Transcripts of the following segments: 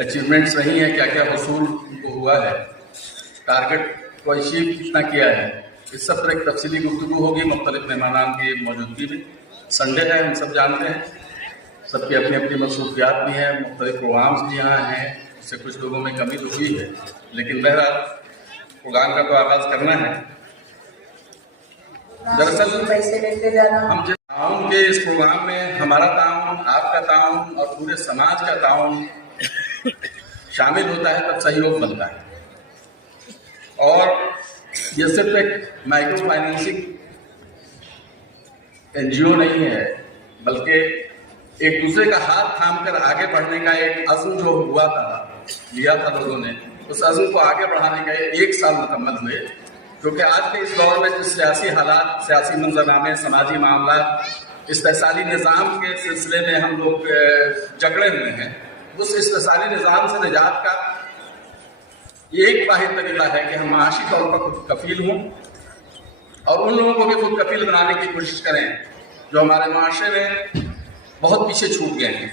Achievements रही हैं, क्या क्या हसूल उनको हुआ है, टारगेट को अचीव कितना किया है, इस सब पर एक तफसीली गुफ्तगू होगी मुख्तलिफ मेहमानान की मौजूदगी में। संडे है, हम सब जानते हैं, सबकी अपनी अपनी मसरूफियात भी हैं, मुख्तलिफ प्रोग्राम्स भी यहाँ हैं, इससे कुछ लोगों में कमी तो हुई है, लेकिन बहरहाल प्रोग्राम का तो आगाज़ करना है। दरअसल हम ताउन के इस प्रोग्राम में हमारा ताउन, आपका ताउन और पूरे समाज का ताउन शामिल होता है, तब सहयोग बनता है। और ये सिर्फ एक माइक्रो फाइनेंसिंग NGO नहीं है, बल्कि एक दूसरे का हाथ थाम कर आगे बढ़ने का एक अज़्म जो हुआ था, लिया था लोगों ने, उस अज़्म को आगे बढ़ाने का 1 साल मुकम्मल हुए। क्योंकि आज के इस दौर में जो सियासी हालात, सियासी मंजरनामे, समाजी मामला, इस्तेसाली निज़ाम के सिलसिले में हम लोग जकड़े हुए हैं, उस इस्तेसाली निज़ाम से निजात का ये एक वाहिद तरीका है कि हम माशी तौर पर खुद कफील हों और उन लोगों को भी खुद कफील बनाने की कोशिश करें जो हमारे माशरे में बहुत पीछे छूट गए हैं।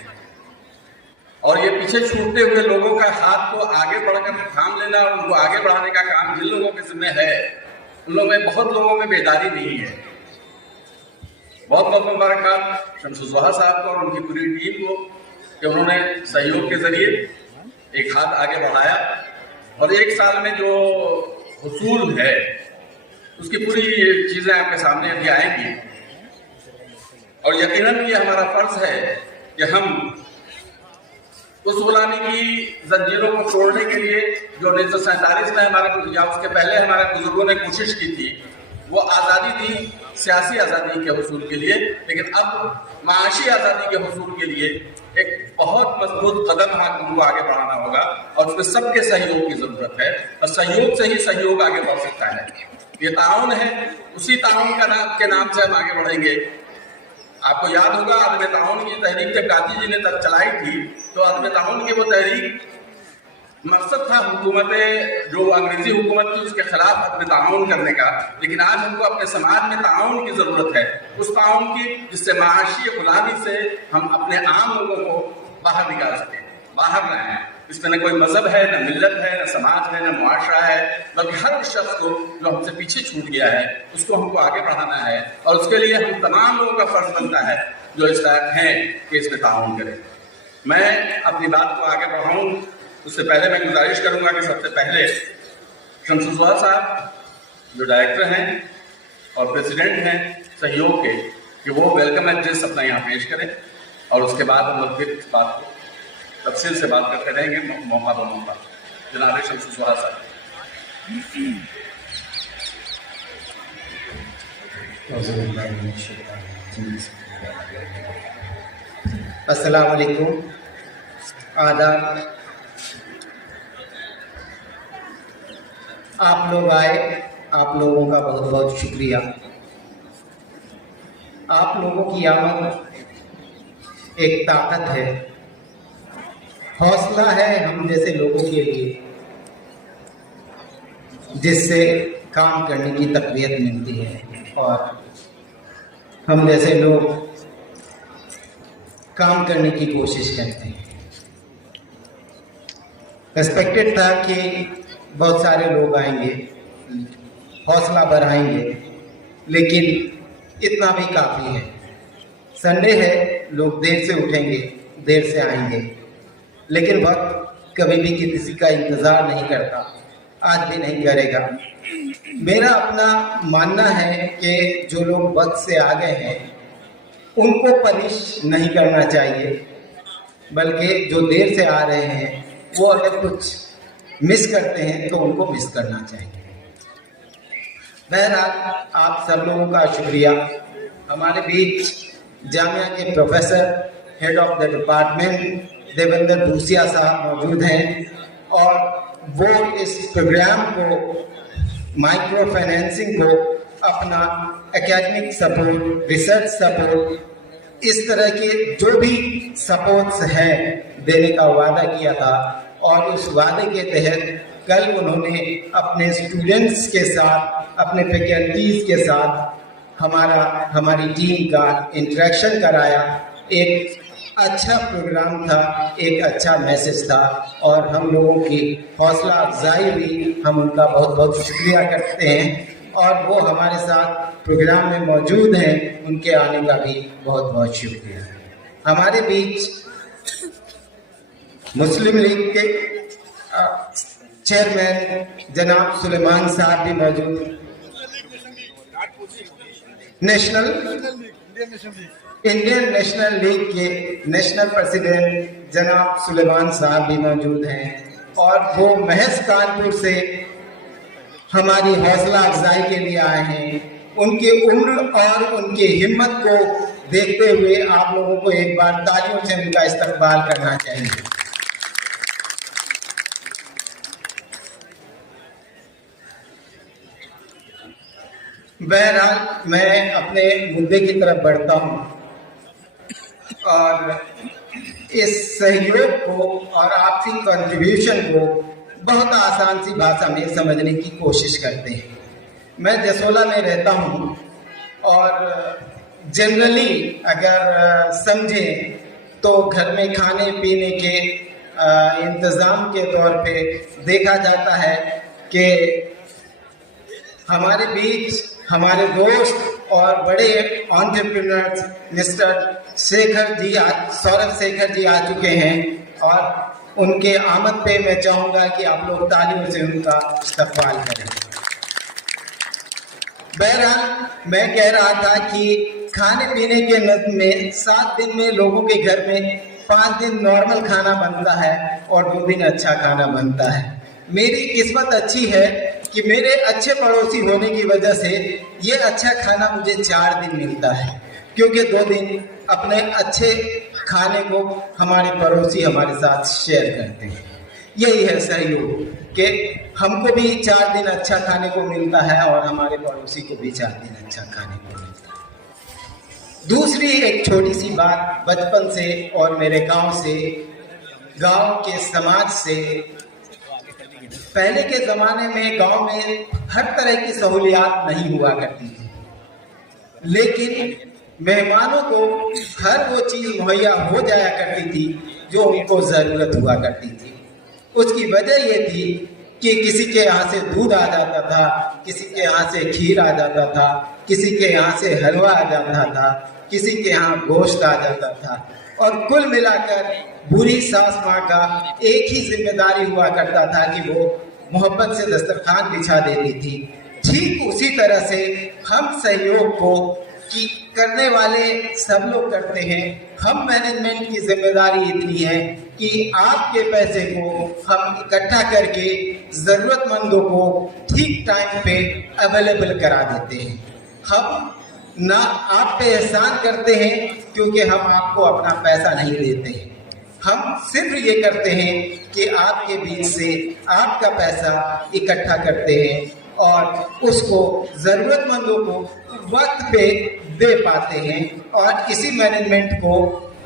और ये पीछे छूटते हुए लोगों का हाथ को आगे बढ़कर थाम लेना और उनको आगे बढ़ाने का काम जिन लोगों के जिम्मे है, उन लोगों में बहुत लोगों में बेदारी नहीं है। बहुत बहुत मुबारकबाद शम्सुज़्ज़ोहा साहब को और उनकी पूरी टीम को कि उन्होंने सहयोग के जरिए एक हाथ आगे बढ़ाया और 1 साल में जो हुसूल है उसकी पूरी चीज़ें आपके सामने अभी आएंगी। और यकीनन ये हमारा फर्ज है कि हम उस गुलामी की जंजीरों को तोड़ने के लिए जो 1947 में हमारे या उसके पहले हमारे बुजुर्गों ने कोशिश की थी, वो आज़ादी थी सियासी आज़ादी के हुसूल के लिए, लेकिन अब माशी आज़ादी के हुसूल के लिए एक बहुत मजबूत कदम हमको आगे बढ़ाना होगा और उसमें सबके सहयोग की ज़रूरत है और सहयोग से ही सहयोग आगे बढ़ सकता है। ये ताउन है, उसी ताउन के नाम से हम आगे बढ़ेंगे। आपको याद होगा आदम ताउन की तहरीक जब गांधी जी ने तब चलाई थी, तो आदम ताउन की वो तहरीक मकसद था हुकूमत जो अंग्रेजी हुकूमत थी उसके खिलाफ अपने ताउन करने का। लेकिन आज हमको अपने समाज में ताउन की जरूरत है, उस ताउन की जिससे माशी गुलामी से हम अपने आम लोगों को बाहर निकाल सकें, बाहर लाएं। इसमें न कोई मजहब है, न मिल्लत है, न समाज है, न मुआशरा है, बल्कि हर उस शख्स को जो हमसे पीछे छूट गया है उसको हमको आगे बढ़ाना है। और उसके लिए हम तमाम लोगों का फर्ज बनता है जो इस लायक हैं कि इसमें ताउन करें। मैं अपनी बात को आगे बढ़ाऊं उससे पहले मैं गुजारिश करूंगा कि सबसे पहले शम्सुज़्ज़ोहा साहब जो डायरेक्टर हैं और प्रेसिडेंट हैं सहयोग के, कि वो वेलकम एड्रेस अपना यहाँ पेश करें और उसके बाद हम लोग फिर इस बात को तफसील से बात करते रहेंगे मौका ब मौका। जनाब शम्सुज़्ज़ोहा साहब। अस्सलाम वालेकुम, आदाब। आप लोग आए, आप लोगों का बहुत बहुत शुक्रिया। आप लोगों की आमद एक ताकत है, हौसला है हम जैसे लोगों के लिए, जिससे काम करने की तक़वियत मिलती है और हम जैसे लोग काम करने की कोशिश करते हैं। एक्सपेक्टेड था कि बहुत सारे लोग आएंगे, हौसला बढ़ाएंगे, लेकिन इतना भी काफ़ी है। संडे है, लोग देर से उठेंगे, देर से आएंगे, लेकिन वक्त कभी भी किसी का इंतज़ार नहीं करता, आज भी नहीं करेगा। मेरा अपना मानना है कि जो लोग वक्त से आ गए हैं उनको पनिश नहीं करना चाहिए, बल्कि जो देर से आ रहे हैं वो अगर कुछ मिस करते हैं तो उनको मिस करना चाहिए। बहरहाल आप सब लोगों का शुक्रिया। हमारे बीच जामिया के professor, head of the department Devendra Bhusiya साहब मौजूद हैं और वो इस प्रोग्राम को, माइक्रो फाइनेंसिंग को, अपना एकेडमिक सपोर्ट, रिसर्च सपोर्ट, इस तरह के जो भी सपोर्ट्स हैं देने का वादा किया था और उस वादे के तहत कल उन्होंने अपने स्टूडेंट्स के साथ, अपने फैकल्टीज़ के साथ हमारी टीम का इंटरेक्शन कराया। एक अच्छा प्रोग्राम था, एक अच्छा मैसेज था और हम लोगों की हौसला अफजाई हुई। हम उनका बहुत बहुत शुक्रिया करते हैं और वो हमारे साथ प्रोग्राम में मौजूद हैं, उनके आने का भी बहुत बहुत शुक्रिया। हमारे बीच मुस्लिम लीग के चेयरमैन जनाब सुलेमान साहब भी मौजूद, इंडियन नेशनल लीग के नेशनल प्रेसिडेंट जनाब सुलेमान साहब भी मौजूद हैं और वो महज कानपुर से हमारी हौसला अफजाई के लिए आए हैं। उनकी उम्र और उनकी हिम्मत को देखते हुए आप लोगों को एक बार तालियों से उनका इस्तकबाल करना चाहिए। बहरहाल मैं अपने मुद्दे की तरफ बढ़ता हूँ और इस सहयोग को और आपसी कंट्रीब्यूशन को बहुत आसान सी भाषा में समझने की कोशिश करते हैं। मैं जसोला में रहता हूँ और जनरली अगर समझें तो घर में खाने पीने के इंतज़ाम के तौर पे देखा जाता है कि हमारे बीच हमारे दोस्त और बड़े एंटरप्रेन्योर्स मिस्टर सौरभ शेखर जी आ चुके हैं और उनके आमद पे मैं चाहूँगा कि आप लोग तालियों से उनका इस्तकबाल करें। बहरहाल मैं कह रहा था कि खाने पीने के नज़्म में 7 दिन में लोगों के घर में 5 दिन नॉर्मल खाना बनता है और 2 दिन अच्छा खाना बनता है। मेरी किस्मत अच्छी है कि मेरे अच्छे पड़ोसी होने की वजह से ये अच्छा खाना मुझे 4 दिन मिलता है, क्योंकि 2 दिन अपने अच्छे खाने को हमारे पड़ोसी हमारे साथ शेयर करते हैं। यही है सहयोग कि हमको भी 4 दिन अच्छा खाने को मिलता है और हमारे पड़ोसी को भी 4 दिन अच्छा खाने को मिलता है। दूसरी एक छोटी सी बात बचपन से और मेरे गांव के समाज से, पहले के ज़माने में गांव में हर तरह की सहूलियात नहीं हुआ करती थी, लेकिन मेहमानों को हर वो चीज़ मुहैया हो जाया करती थी जो उनको ज़रूरत हुआ करती थी। उसकी वजह ये थी कि किसी के यहाँ से दूध आ जाता था, किसी के यहाँ से खीर आ जाता था, किसी के यहाँ से हलवा आ जाता था, किसी के यहाँ गोश्त आ जाता था और कुल मिलाकर बूढ़ी सास माँ का एक ही जिम्मेदारी हुआ करता था कि वो मोहब्बत से दस्तरखान बिछा देती थी। ठीक उसी तरह से हम सहयोग को कि करने वाले सब लोग करते हैं। हम मैनेजमेंट की जिम्मेदारी इतनी है कि आपके पैसे को हम इकट्ठा करके ज़रूरतमंदों को ठीक टाइम पे अवेलेबल करा देते हैं। हम ना आप पे एहसान करते हैं क्योंकि हम आपको अपना पैसा नहीं देते हैं, हम सिर्फ ये करते हैं कि आपके बीच से आपका पैसा इकट्ठा करते हैं और उसको ज़रूरतमंदों को वक्त पे दे पाते हैं। और इसी मैनेजमेंट को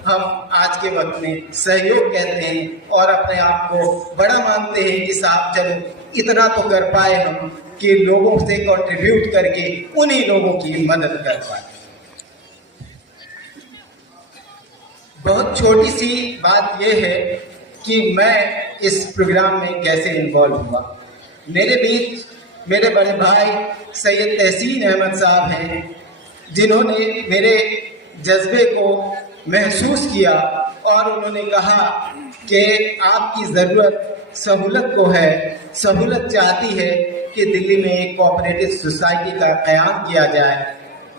हम आज के वक्त में सहयोग कहते हैं और अपने आप को बड़ा मानते हैं कि साहब चलो इतना तो कर पाए हम कि लोगों से कंट्रीब्यूट करके उन्हीं लोगों की मदद कर पाए। बहुत छोटी सी बात यह है कि मैं इस प्रोग्राम में कैसे इन्वॉल्व हुआ। मेरे बीच मेरे बड़े भाई सैयद तहसीन अहमद साहब हैं, जिन्होंने मेरे जज्बे को महसूस किया और उन्होंने कहा कि आपकी ज़रूरत सहूलत को है, सहूलत चाहती है कि दिल्ली में एक कोऑपरेटिव सोसाइटी का क़याम किया जाए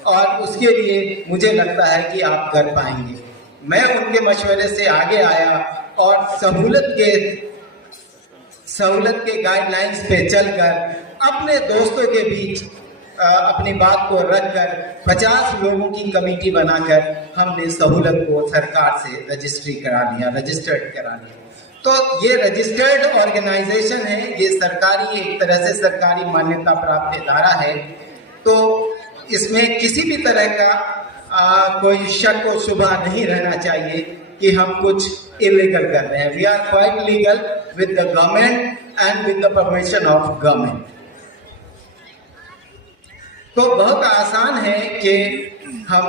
और उसके लिए मुझे लगता है कि आप कर पाएंगे। मैं उनके मशवरे से आगे आया और सहूलत के गाइडलाइंस पे चलकर अपने दोस्तों के बीच अपनी बात को रखकर 50 लोगों की कमेटी बनाकर हमने सहूलत को सरकार से रजिस्टर्ड करा लिया। तो ये रजिस्टर्ड ऑर्गेनाइजेशन है, ये सरकारी, एक तरह से सरकारी मान्यता प्राप्त इदारा है। तो इसमें किसी भी तरह का कोई शक व शुबा नहीं रहना चाहिए कि हम कुछ इलीगल कर रहे हैं। We are quite legal with the government and with the permission of government. तो बहुत आसान है कि हम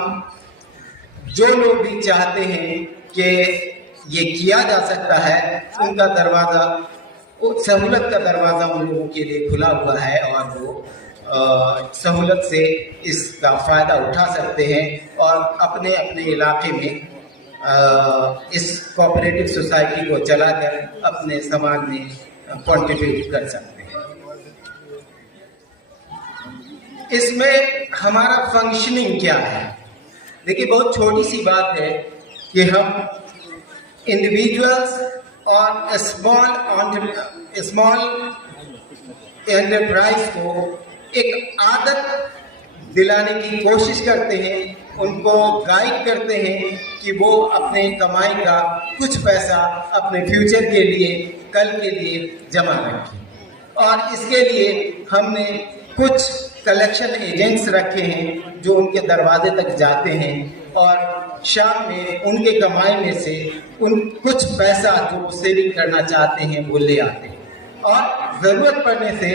जो लोग भी चाहते हैं कि ये किया जा सकता है, उनका दरवाज़ा, सहूलत का दरवाज़ा उन लोगों के लिए खुला हुआ है और वो सहूलत से इसका फ़ायदा उठा सकते हैं और अपने अपने इलाके में इस कोऑपरेटिव सोसाइटी को चलाकर अपने समाज में कंट्रीब्यूट कर सकते हैं। इसमें हमारा फंक्शनिंग क्या है? देखिए, बहुत छोटी सी बात है कि हम इंडिविजुअल्स और स्मॉल एंटरप्राइज को एक आदत दिलाने की कोशिश करते हैं, उनको गाइड करते हैं कि वो अपने कमाई का कुछ पैसा अपने फ्यूचर के लिए, कल के लिए जमा रखें। और इसके लिए हमने कुछ कलेक्शन एजेंट्स रखे हैं जो उनके दरवाजे तक जाते हैं और शाम में उनके कमाई में से उन कुछ पैसा जो सेविंग करना चाहते हैं वो ले आते हैं और ज़रूरत पड़ने से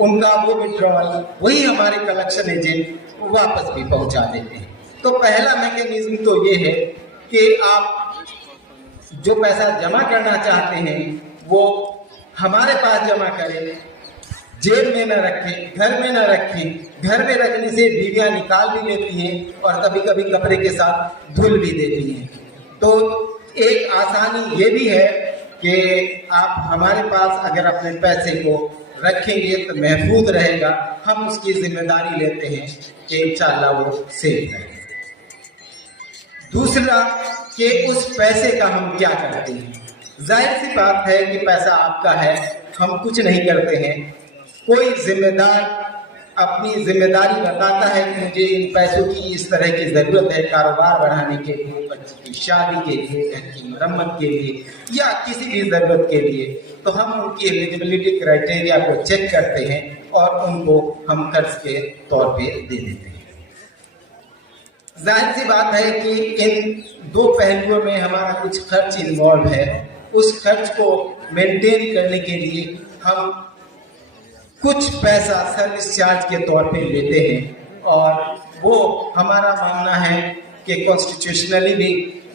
उनका वो विड्रॉल वही हमारे कलेक्शन एजेंट वापस भी पहुंचा देते हैं। तो पहला मैकेनिज्म तो ये है कि आप जो पैसा जमा करना चाहते हैं वो हमारे पास जमा करें, जेब में न रखें, घर में न रखें। घर में रखने से बीवियां निकाल भी लेती हैं और कभी कभी कपड़े के साथ धुल भी देती हैं। तो एक आसानी ये भी है कि आप हमारे पास अगर अपने पैसे को रखेंगे तो महफूज रहेगा, हम उसकी जिम्मेदारी लेते हैं कि इंशाअल्लाह वो सेफ रहेगा। दूसरा कि उस पैसे का हम क्या करते हैं। जाहिर सी बात है कि पैसा आपका है, हम कुछ नहीं करते हैं। कोई जिम्मेदार अपनी जिम्मेदारी बताता है कि मुझे इन पैसों की इस तरह की ज़रूरत है, कारोबार बढ़ाने के लिए, बच्चे की शादी के लिए, घर की मरम्मत के लिए या किसी भी ज़रूरत के लिए, तो हम उनकी एलिजिबिलिटी क्राइटेरिया को चेक करते हैं और उनको हम कर्ज के तौर पे दे देते हैं। जाहिर सी बात है कि इन दो पहलुओं में हमारा कुछ खर्च इन्वॉल्व है। उस खर्च को मेंटेन करने के लिए हम कुछ पैसा सर्विस चार्ज के तौर पे लेते हैं और वो हमारा मानना है कि कॉन्स्टिट्यूशनली भी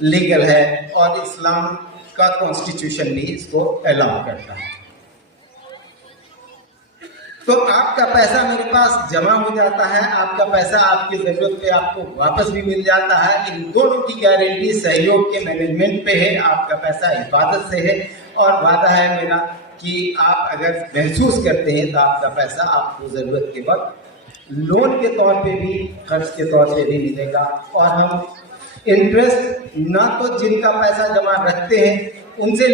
लीगल है और इस्लाम का कॉन्स्टिट्यूशन भी इसको अलाउ करता है। तो आपका पैसा मेरे पास जमा हो जाता है, आपका पैसा आपकी ज़रूरत पे आपको वापस भी मिल जाता है। इन दोनों की गारंटी सहयोग के मैनेजमेंट पे है। आपका पैसा हिफाजत से है और वादा है मेरा कि आप अगर महसूस करते हैं तो आपका पैसा आपको ज़रूरत के वक्त लोन के तौर पे भी, खर्च के तौर पे भी मिलेगा। और हम इंटरेस्ट ना तो जिनका पैसा जमा रखते हैं उनसे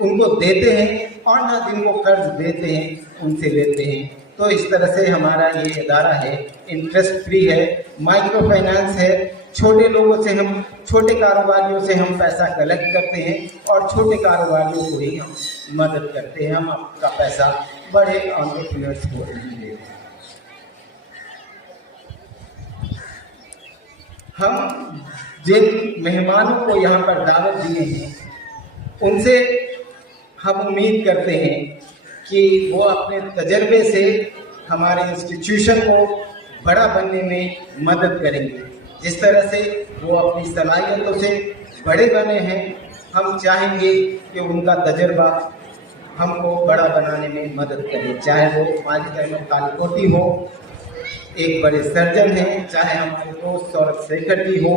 उनको देते हैं और ना जिनको कर्ज देते हैं उनसे लेते हैं। तो इस तरह से हमारा ये इदारा है, इंटरेस्ट फ्री है, माइक्रो फाइनेंस है। छोटे लोगों से, हम छोटे कारोबारियों से हम पैसा कलेक्ट करते हैं और छोटे कारोबारियों को ही हम मदद करते हैं। हम आपका पैसा बड़े एंटरप्रेन्योर्स को नहीं देते। हम जिन मेहमानों को यहाँ पर दावत दिए हैं उनसे हम उम्मीद करते हैं कि वो अपने तजर्बे से हमारे इंस्टीट्यूशन को बड़ा बनने में मदद करेंगे। जिस तरह से वो अपनी सलाहियतों से बड़े बने हैं, हम चाहेंगे कि उनका तजर्बा हमको बड़ा बनाने में मदद करे। चाहे वो माजिद अहमद कालीकोटी हो, एक बड़े सर्जन हैं, चाहे हमारे दोस्त सौरभ शेखर जी हो,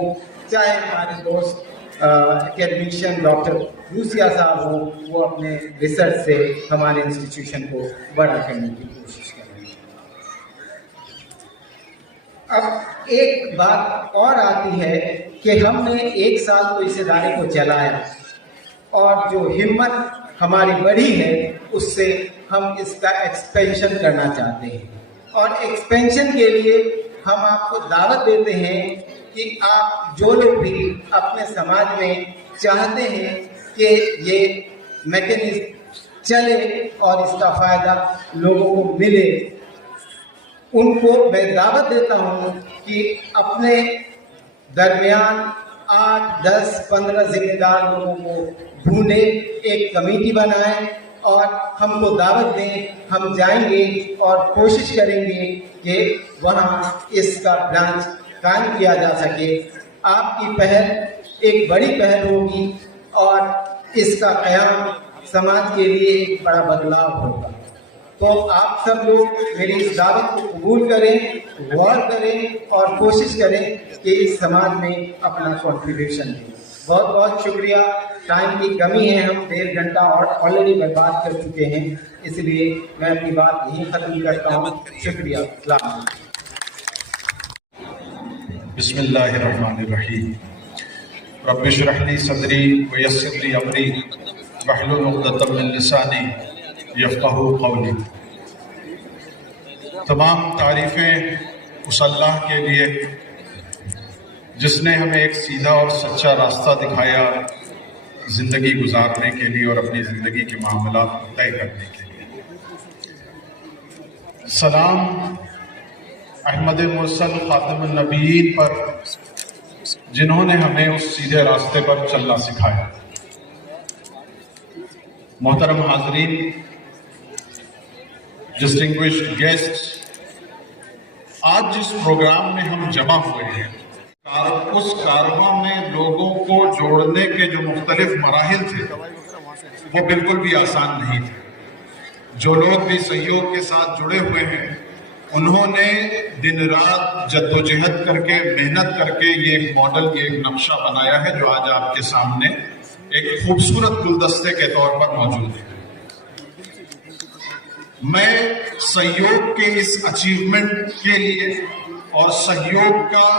चाहे हमारे दोस्त एकेडमिशियन डॉक्टर रूसिया साहब हो, वो अपने रिसर्च से हमारे इंस्टीट्यूशन को बड़ा करने की कोशिश कर रहे हैं। अब एक बात और आती है कि हमने एक साल तो इस इदारे को चलाया और जो हिम्मत हमारी बढ़ी है उससे हम इसका एक्सपेंशन करना चाहते हैं। और एक्सपेंशन के लिए हम आपको दावत देते हैं कि आप जो लोग भी अपने समाज में चाहते हैं कि ये मैकेनिज्म चले और इसका फ़ायदा लोगों को मिले, उनको मैं दावत देता हूँ कि अपने दरमियान 8, 10, 15 जिम्मेदार लोगों को ढूंढे, एक कमेटी बनाएं और हमको दावत दें। हम जाएंगे और कोशिश करेंगे कि वहाँ इसका ब्रांच कायम किया जा सके। आपकी पहल एक बड़ी पहल होगी और इसका कयाम समाज के लिए एक बड़ा बदलाव होगा। तो आप सब लोग मेरी इस दावत को कबूल करें, गौर करें और कोशिश करें कि इस समाज में अपना कंट्रीब्यूशन दें। बहुत बहुत शुक्रिया। टाइम की कमी है, हम 1.5 घंटा और ऑलरेडी बर्बाद कर चुके हैं, इसलिए मैं अपनी बात यहीं खत्म करता हूँ। शुक्रिया। अस्सलाम। बिस्मिल्लाहिर्रहमानिर्रहीम। रब्बि इश्रह ली सदरी व यस्सिर ली अमरी वहलुल उक़दतम मिन लिसानी यफ़क़हू क़ौली। तमाम तारीफ़ें उस अल्लाह के लिए जिसने हमें एक सीधा और सच्चा रास्ता दिखाया ज़िंदगी गुजारने के लिए और अपनी ज़िंदगी के मामलात तय करने के लिए। सलाम अहमद मुरसल ख़ातमुन नबीयीन पर, जिन्होंने हमें उस सीधे रास्ते पर चलना सिखाया। मोहतरम हाज़रीन, डिस्टिंग्विश्ड गेस्ट्स, आज जिस प्रोग्राम में हम जमा हुए हैं, उस कारवां में लोगों को जोड़ने के जो मुख्तलिफ मराहिल थे वो बिल्कुल भी आसान नहीं थे। जो लोग भी सहयोग के साथ जुड़े हुए हैं, उन्होंने दिन रात जद्दोजहद करके, मेहनत करके ये एक मॉडल, ये एक नक्शा बनाया है जो आज आपके सामने एक खूबसूरत गुलदस्ते के तौर पर मौजूद है। मैं सहयोग के इस अचीवमेंट के लिए और सहयोग का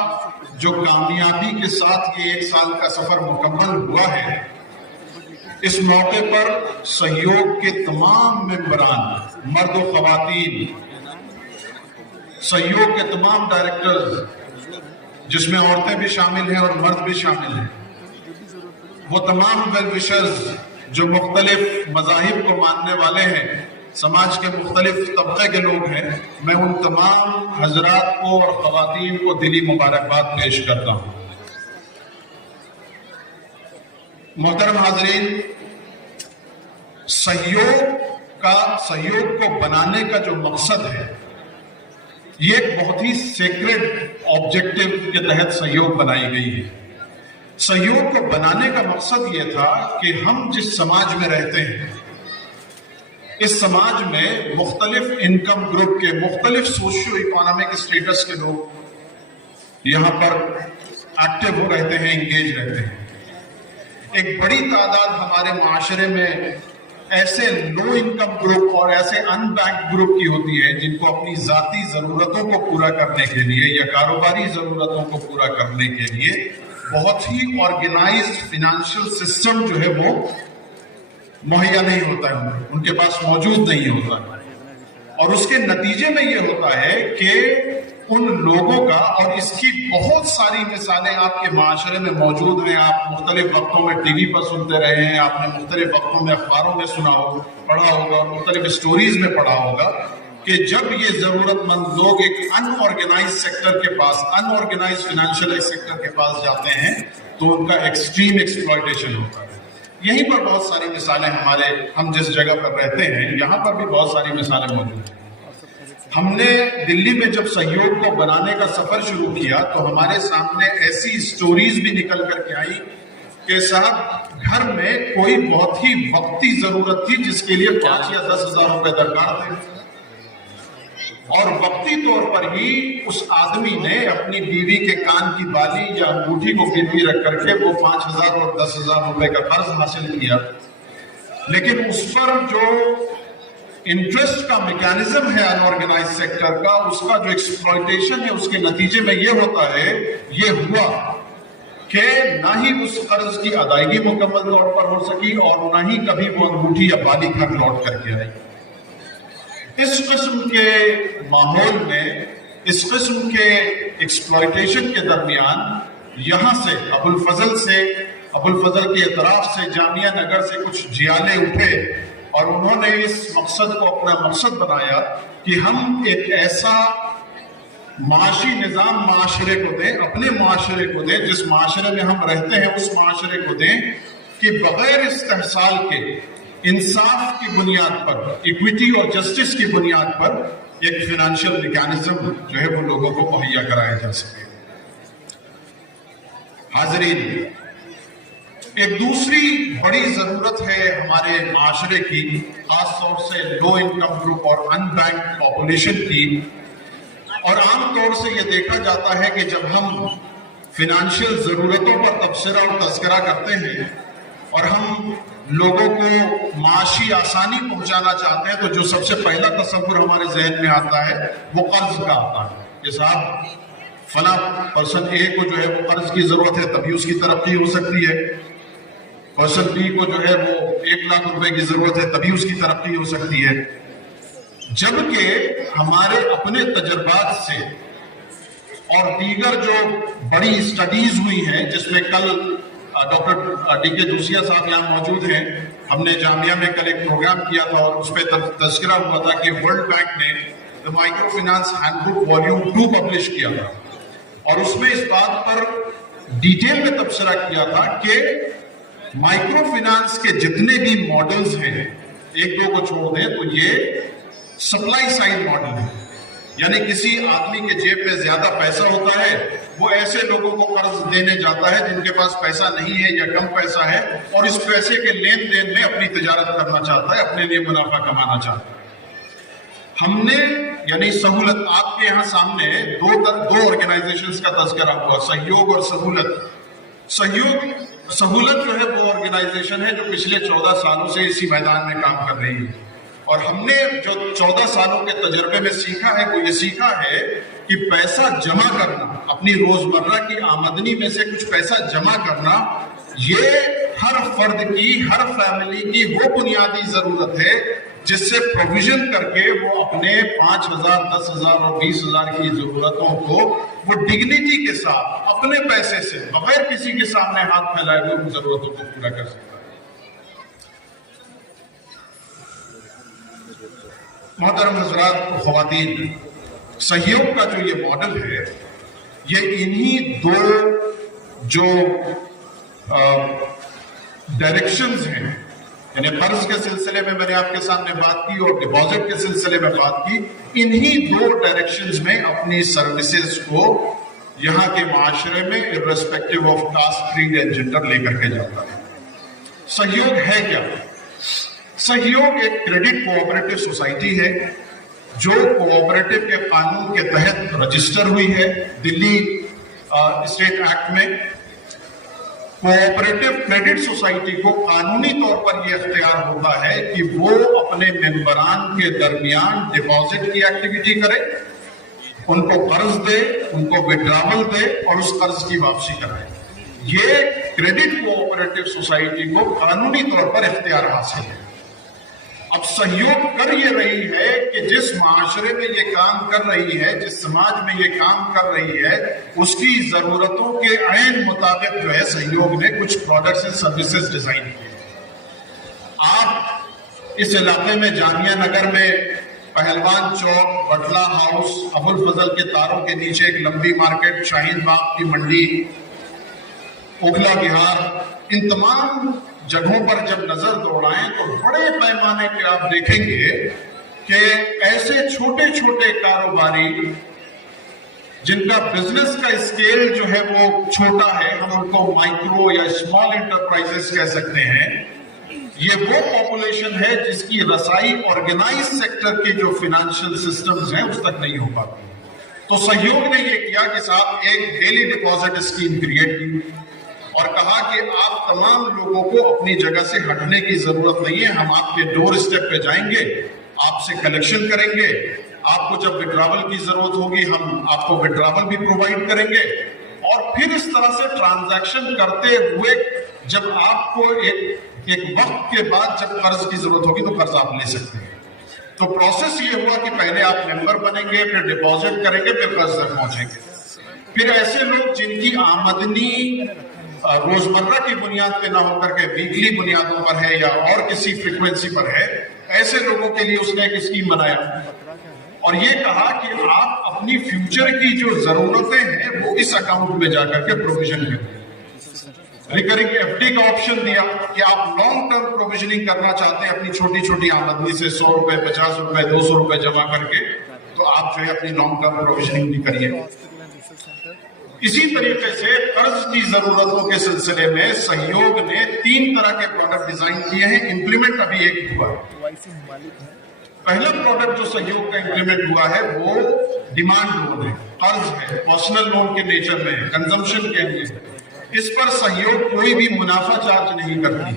जो कामयाबी के साथ ये 1 साल का सफर मुकम्मल हुआ है, इस मौके पर सहयोग के तमाम मेंबरान, मर्द और ख़वातीन, सहयोग के तमाम डायरेक्टर्स, जिसमें औरतें भी शामिल हैं और मर्द भी शामिल हैं, वो तमाम वेल विशर्स जो मुख्तलिफ मज़ाहिब को मानने वाले हैं, समाज के मुख्तलिफ तबके के लोग हैं, मैं उन तमाम हजरात को और ख़वातीन को दिली मुबारकबाद पेश करता हूँ। मोहतरम हाज़रीन, सहयोग को बनाने का जो मकसद है, ये एक बहुत ही सेक्रेड ऑब्जेक्टिव के तहत सहयोग बनाई गई है। सहयोग को बनाने का मकसद ये था कि हम जिस समाज में रहते हैं, इस समाज में मुख्तलिफ इनकम ग्रुप के, मुख्तलिफ सोशियो इकोनॉमिक स्टेटस के लोग यहाँ पर एक्टिव हो रहते हैं, इंगेज रहते हैं। एक बड़ी तादाद हमारे माशरे में ऐसे लो इनकम ग्रुप और ऐसे अनबैंक्ड ग्रुप की होती है जिनको अपनी जाती ज़रूरतों को पूरा करने के लिए या कारोबारी ज़रूरतों को पूरा करने के लिए बहुत ही ऑर्गेनाइज्ड फिनेंशियल सिस्टम जो है वो मुहैया नहीं होता है, उनके पास मौजूद नहीं होता है। और उसके नतीजे में ये होता है कि उन लोगों का, और इसकी बहुत सारी मिसालें आपके माशरे में मौजूद हैं, आप मुख्तलिफ वक्तों में टीवी पर सुनते रहे हैं, आपने मुख्तलिफ वक्तों में अखबारों में पढ़ा होगा और मुख्तलिफ स्टोरीज में पढ़ा होगा कि जब ये जरूरतमंद लोग एक अनऑर्गेनाइज सेक्टर के पास, अनऑर्गेनाइज फाइनेंशियल सेक्टर के पास जाते हैं, तो उनका एक्सट्रीम एक्सप्लॉयटेशन होता है। यहीं पर बहुत सारी मिसालें हम जिस जगह पर रहते हैं, यहाँ पर भी बहुत सारी मिसालें मौजूद हैं। हमने दिल्ली में जब सहयोग को बनाने का सफर शुरू किया तो हमारे सामने ऐसी स्टोरीज भी निकल करके आई कि साहब, घर में कोई बहुत ही वक्ती जरूरत थी जिसके लिए 5 या 10 हज़ार रुपए दरकार थे, और वक्ती तौर पर ही उस आदमी ने अपनी बीवी के कान की बाली या अंगूठी को गिरवी रख करके वो 5,000 और 10,000 रुपए का कर्ज हासिल किया। लेकिन उस पर जो इंटरेस्ट का मैकेनिज्म है अनऑर्गेनाइज सेक्टर का, उसका जो एक्सप्लॉयटेशन है, उसके नतीजे में ये होता है, ये हुआ कि ना ही उस कर्ज की अदायगी मुकम्मल तौर पर हो सकी और ना ही कभी वो अंगूठी या बाली घर लौट करके आई। इस किस्म के माहौल में, इस किस्म के एक्सप्लॉयटेशन के दरमियान यहाँ से अबुल फजल के इतराफ से, जामिया नगर से कुछ जियाले उठे और उन्होंने इस मकसद को अपना मकसद बनाया कि हम एक ऐसा माशी निज़ाम माशरे को दें, अपने माशरे को दें, जिस माशरे में हम रहते हैं उस माशरे को दें कि बगैर इस्तेहसाल के, इंसाफ की बुनियाद पर, इक्विटी और जस्टिस की बुनियाद पर एक फिनेंशियल मैकेनिज्म जो है वो लोगों को मुहैया कराया जा सके। हाज़रीन, एक दूसरी बड़ी जरूरत है हमारे माशरे की, खासतौर से लो इनकम ग्रुप और अनबैंक्ड पॉपुलेशन की। और आमतौर से ये देखा जाता है कि जब हम फिनेंशियल जरूरतों पर तबसरा और तस्करा करते हैं और हम लोगों को माशी आसानी पहुंचाना चाहते हैं, तो जो सबसे पहला तस्वुर हमारे जहन में आता है वो कर्ज का आता है कि साहब फला पर्सन ए को जो है वो कर्ज की जरूरत है, तभी उसकी तरक्की हो सकती है। पर्सन बी को जो है वो 1 लाख रुपए की जरूरत है, तभी उसकी तरक्की हो सकती है। जबकि हमारे अपने तजर्बात से और दीगर जो बड़ी स्टडीज हुई हैं, जिसमें कल डॉक्टर डी के जोशिया साहब यहाँ मौजूद हैं, हमने जामिया में कल एक प्रोग्राम किया था और उस पर तज़किरा हुआ था कि वर्ल्ड बैंक ने the micro finance handbook volume 2 publish किया था और उसमें इस बात पर डिटेल में तबसरा किया था कि माइक्रो फाइनेंस के जितने भी मॉडल्स हैं, 1-2 को छोड़ दें तो ये सप्लाई साइड मॉडल है, यानी किसी आदमी के जेब में ज्यादा पैसा होता है, वो ऐसे लोगों को कर्ज देने जाता है जिनके पास पैसा नहीं है या कम पैसा है और इस पैसे के लेन देन में अपनी तिजारत करना चाहता है, अपने लिए मुनाफा कमाना चाहता है। हमने यानी सहूलत, आपके यहाँ सामने दो ऑर्गेनाइजेशंस का तज़किरा हुआ, सहयोग और सहूलत। सहूलत जो है वो ऑर्गेनाइजेशन है जो पिछले 14 सालों से इसी मैदान में काम कर रही है और हमने जो 14 सालों के तजर्बे में सीखा है वो ये सीखा है कि पैसा जमा करना, अपनी रोजमर्रा की आमदनी में से कुछ पैसा जमा करना, ये हर फर्द की, हर फैमिली की वो बुनियादी जरूरत है जिससे प्रोविजन करके वो अपने 5,000, 10,000 और 20,000 की जरूरतों को वो डिग्निटी के साथ अपने पैसे से बगैर किसी के सामने हाथ फैलाए हुए उन जरूरतों को पूरा कर सकता है। मोहतरम हजरात, ख्वातीन, सहयोग का जो ये मॉडल है, ये इन्हीं 2 जो डायरेक्शंस हैं, यानी कर्ज के सिलसिले में मैंने आपके सामने बात की और डिपॉजिट के सिलसिले में बात की, इन्हीं 2 डायरेक्शंस में अपनी सर्विसेज को यहाँ के माशरे में irrespective of caste, creed and gender लेकर के जाता है। सहयोग है क्या? सहयोग एक क्रेडिट कोऑपरेटिव सोसाइटी है जो कोऑपरेटिव के कानून के तहत रजिस्टर हुई है दिल्ली स्टेट एक्ट में। कोऑपरेटिव क्रेडिट सोसाइटी को कानूनी तौर पर यह इख्तियार होता है कि वो अपने मेंबरान के दरमियान डिपॉजिट की एक्टिविटी करे, उनको कर्ज दे, उनको विड्रॉवल दे और उस कर्ज की वापसी कराए। ये क्रेडिट कोऑपरेटिव सोसाइटी को कानूनी तौर पर इख्तियार हासिल है। अब सहयोग कर ये रही है कि जिस माशरे में ये काम कर रही है, जिस समाज में ये काम कर रही है, उसकी जरूरतों के ऐन मुताबिक जो है सहयोग ने कुछ प्रोडक्ट्स एंड सर्विसेज डिजाइन किए। आप इस इलाके में जामिया नगर में पहलवान चौक, बटला हाउस, अबुल फजल के तारों के नीचे एक लंबी मार्केट, शाहीन बाग की मंडी, ओखला बिहार, इन तमाम जगहों पर जब नजर दौड़ाएं तो बड़े पैमाने पे आप देखेंगे कि ऐसे छोटे छोटे कारोबारी जिनका बिजनेस का स्केल जो है वो छोटा है, हम उनको माइक्रो या स्मॉल एंटरप्राइजेस कह सकते हैं, ये वो पॉपुलेशन है जिसकी रसाई ऑर्गेनाइज सेक्टर के जो फाइनेंशियल सिस्टम्स हैं उस तक नहीं हो पाती। तो सहयोग ने ये किया कि साहब एक डेली डिपॉजिट स्कीम क्रिएट की और कहा कि आप तमाम लोगों को अपनी जगह से हटने की जरूरत नहीं है, हम आपके डोर स्टेप पे जाएंगे, आपसे कलेक्शन करेंगे, आपको जब विड्रॉवल की जरूरत होगी हम आपको विड्रॉवल भी प्रोवाइड करेंगे और फिर इस तरह से ट्रांजैक्शन करते हुए जब आपको एक वक्त के बाद जब कर्ज की जरूरत होगी तो कर्ज आप ले सकते हैं। तो प्रोसेस ये हुआ कि पहले आप मेंबर बनेंगे, फिर डिपॉजिट करेंगे, फिर कर्ज तक पहुंचेंगे। फिर ऐसे लोग जिनकी आमदनी रोजमर्रा की बुनियाद पे ना होकर के वीकली बुनियादों पर है या और किसी फ्रीक्वेंसी पर है, ऐसे लोगों के लिए उसने एक स्कीम बनाया और ये कहा कि आप अपनी फ्यूचर की जो जरूरतें हैं वो इस अकाउंट में जाकर के प्रोविजन करें। रिकरिंग एफडी का ऑप्शन दिया कि आप लॉन्ग टर्म प्रोविजनिंग करना चाहते हैं अपनी छोटी छोटी आमदनी से 100 रुपए, 50 रुपए, 200 रुपए जमा करके, तो आप जो है अपनी लॉन्ग टर्म प्रोविजनिंग भी करिए। इसी तरीके से कर्ज की जरूरतों के सिलसिले में सहयोग ने 3 तरह के प्रोडक्ट डिजाइन किए हैं, इंप्लीमेंट अभी एक हुआ है। पहला प्रोडक्ट जो सहयोग का इंप्लीमेंट हुआ है वो डिमांड लोन है, कर्ज है, पर्सनल लोन के नेचर में है, कंजम्पशन के लिए। इस पर सहयोग कोई भी मुनाफा चार्ज नहीं करती है।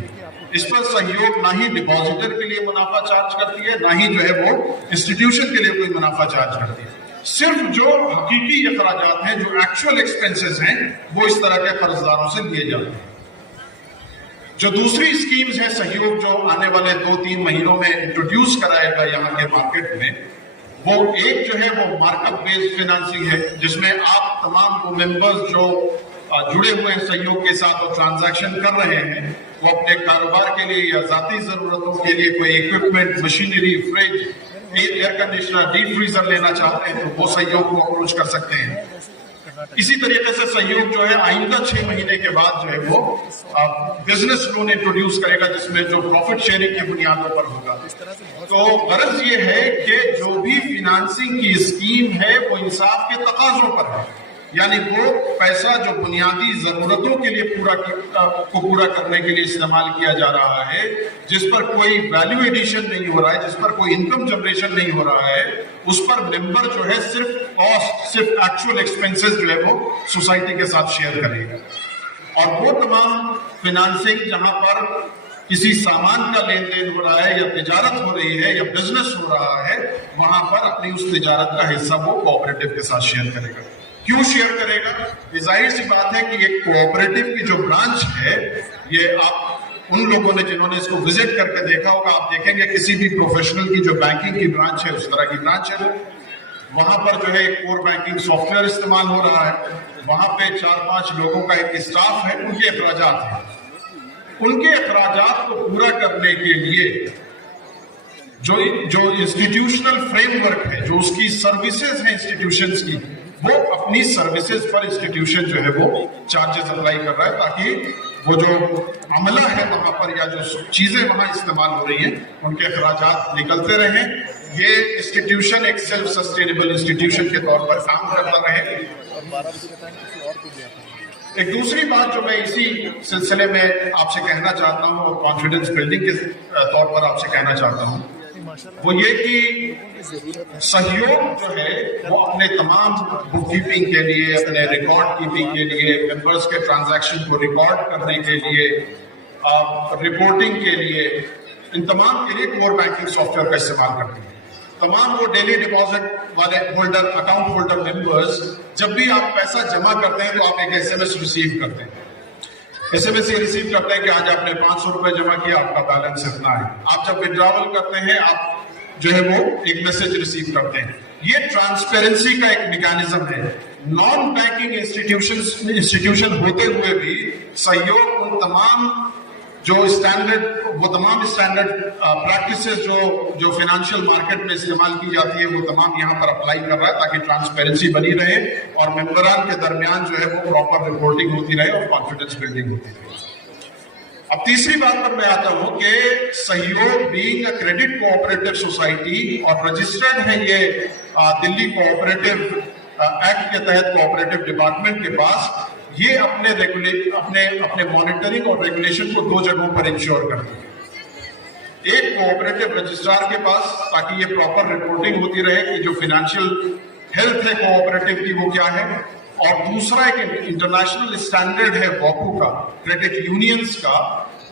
इस पर सहयोग ना ही डिपॉजिटर के लिए मुनाफा चार्ज करती है, ना ही जो है वो इंस्टीट्यूशन के लिए कोई मुनाफा चार्ज करती है। सिर्फ जो हकीकी अखराजात हैं, जो एक्चुअल एक्सपेंसेस हैं, वो इस तरह के कर्जदारों से लिए जाते हैं। जो दूसरी स्कीम्स है सहयोग, जो आने वाले 2-3 महीनों में इंट्रोड्यूस कराएगा यहाँ के मार्केट में, वो एक जो है वो मार्कअप बेस्ड फाइनेंसिंग है, जिसमें आप तमाम वो मेंबर्स जो जुड़े हुए हैं सहयोग के साथ और ट्रांजैक्शन कर रहे हैं, वो अपने कारोबार के लिए या जाती जरूरतों के लिए कोई equipment, machinery, fridge, air conditioner, deep freezer लेना चाहते हैं तो वो सहयोग को अप्रोच कर सकते हैं। इसी तरीके से सहयोग जो है आइंदा 6 महीने के बाद जो है वो बिजनेस लोन इंट्रोड्यूस करेगा, जिसमें जो प्रॉफिट शेयरिंग की बुनियादों पर होगा। तो गरज ये है कि जो भी फिनेंसिंग की स्कीम है वो इंसाफ के तकाजों पर है, यानी वो पैसा जो बुनियादी जरूरतों के लिए पूरा करने के लिए इस्तेमाल किया जा रहा है, जिस पर कोई वैल्यू एडिशन नहीं हो रहा है, जिस पर कोई इनकम जनरेशन नहीं हो रहा है, उस पर मेंबर जो है सिर्फ कॉस्ट, सिर्फ एक्चुअल एक्सपेंसेस जो है वो सोसाइटी के साथ शेयर करेगा। और वो तमाम फिनेंसिंग जहां पर किसी सामान का लेन देन हो रहा है या तिजारत हो रही है या बिजनेस हो रहा है, वहां पर अपनी उस तिजारत का हिस्सा वो कोऑपरेटिव के साथ शेयर करेगा। क्यों शेयर करेगा? जाहिर सी बात है कि एक कोऑपरेटिव की जो ब्रांच है, ये आप उन लोगों ने जिन्होंने इसको विजिट करके देखा होगा, आप देखेंगे किसी भी प्रोफेशनल की जो बैंकिंग की ब्रांच है उस तरह की ब्रांच है। वहां पर जो है एक कोर बैंकिंग सॉफ्टवेयर इस्तेमाल हो रहा है, वहां पे 4-5 लोगों का एक स्टाफ है, उनके अखराजात हैं। उनके अखराजात को पूरा करने के लिए जो इंस्टीट्यूशनल फ्रेमवर्क है, जो उसकी सर्विसेज है इंस्टीट्यूशंस की, वो अपनी सर्विसेज पर इंस्टीट्यूशन जो है वो चार्जेस अप्लाई कर रहा है, ताकि वो जो अमला है वहां पर या जो चीजें वहां इस्तेमाल हो रही हैं उनके अखराजात निकलते रहें। ये इंस्टीट्यूशन एक सेल्फ सस्टेनेबल इंस्टीट्यूशन के तौर पर काम करता रहे। एक दूसरी बात जो मैं इसी सिलसिले में आपसे कहना चाहता हूँ और कॉन्फिडेंस बिल्डिंग के तौर पर आपसे कहना चाहता हूँ, वो ये कि सहयोग जो है वो अपने तमाम बुक कीपिंग के लिए, अपने रिकॉर्ड कीपिंग के लिए, मेंबर्स के ट्रांजैक्शन को रिकॉर्ड करने के लिए, रिपोर्टिंग के लिए, इन तमाम के लिए कोर बैंकिंग सॉफ्टवेयर का इस्तेमाल करते हैं। तमाम वो डेली डिपॉजिट वाले होल्डर, अकाउंट होल्डर मेंबर्स, जब भी आप पैसा जमा करते हैं तो आप एक SMS रिसीव करते हैं। SMS ये रिसीव करते हैं कि आज आपने 500 रुपए जमा किया, आपका बैलेंस इतना है। आप जब विड्रॉवल करते हैं, आप जो है वो एक मैसेज रिसीव करते हैं। ये ट्रांसपेरेंसी का एक मैकेनिज्म है। नॉन बैंकिंग इंस्टीट्यूशन होते हुए भी सहयोग उन तमाम स्टैंडर्ड प्रैक्टिसेस जो फाइनेंशियल मार्केट में इस्तेमाल की जाती है, वो तमाम यहाँ पर अप्लाई कर रहा है, ताकि ट्रांसपेरेंसी बनी रहे और मेंबरान के दरमियान जो है वो प्रॉपर रिपोर्टिंग होती रहे और कॉन्फिडेंस बिल्डिंग होती रहे। अब तीसरी बात पर मैं आता हूं कि सहयोग being a credit cooperative society और रजिस्टर्ड है ये दिल्ली कोऑपरेटिव एक्ट के तहत कोऑपरेटिव डिपार्टमेंट के पास, ये अपने मॉनिटरिंग और रेगुलेशन को 2 जगहों पर इंश्योर करती है। एक कोऑपरेटिव रजिस्ट्रार के पास, ताकि ये प्रॉपर रिपोर्टिंग होती रहे कि जो फाइनेंशियल हेल्थ है कोऑपरेटिव की वो क्या है, और दूसरा एक इंटरनेशनल स्टैंडर्ड है वॉकू का, क्रेडिट यूनियंस का,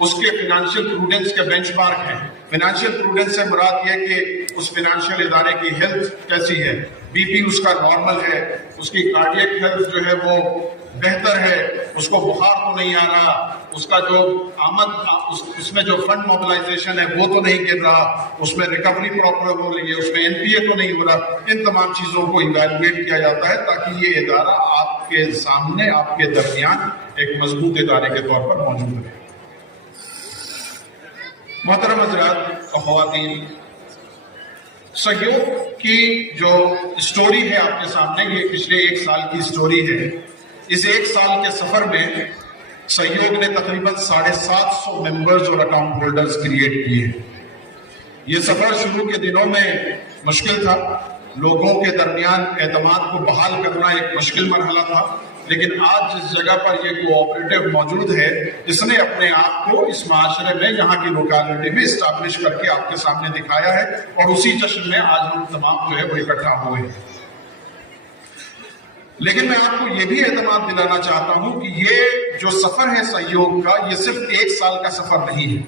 उसके फाइनेंशियल प्रूडेंस के बेंचमार्क हैं। फाइनेंशियल प्रूडेंस से मुराद यह कि उस फाइनेंशियल इदारे की हेल्थ कैसी है, बीपी उसका नॉर्मल है, उसकी कार्डियक हेल्थ जो है वो बेहतर है, उसको बुखार तो नहीं आ रहा, उसका जो उसमें जो फंड मोबिलाइजेशन है वो तो नहीं गिर रहा, उसमें रिकवरी प्रॉपर हो रही है, उसमें NPA तो नहीं हो रहा। इन तमाम चीजों को इवैल्यूएट किया जाता है ताकि ये इदारा आपके सामने, आपके दरमियान एक मजबूत इदारे के तौर पर मौजूद रहे। मोहतरम हज़रात और ख़वातीन, सहयोग की जो स्टोरी है आपके सामने, ये पिछले 1 साल की स्टोरी है। इस 1 साल के सफर में सहयोग ने तकरीबन 750 मेंबर्स और अकाउंट होल्डर्स क्रिएट किए। ये सफर शुरू के दिनों में मुश्किल था, लोगों के दरमियान एतमाद को बहाल करना एक मुश्किल मरहला था, लेकिन आज जिस जगह पर ये कोऑपरेटिव मौजूद है, इसने अपने आप को इस माशरे में, यहाँ की लोकेलिटी में इस्टेब्लिश करके आपके सामने दिखाया है और उसी जश्न में आज हम तमाम जो है वो इकट्ठा हुए हैं। लेकिन मैं आपको ये भी एतमाद दिलाना चाहता हूं कि ये जो सफर है सहयोग का, ये सिर्फ 1 साल का सफर नहीं है।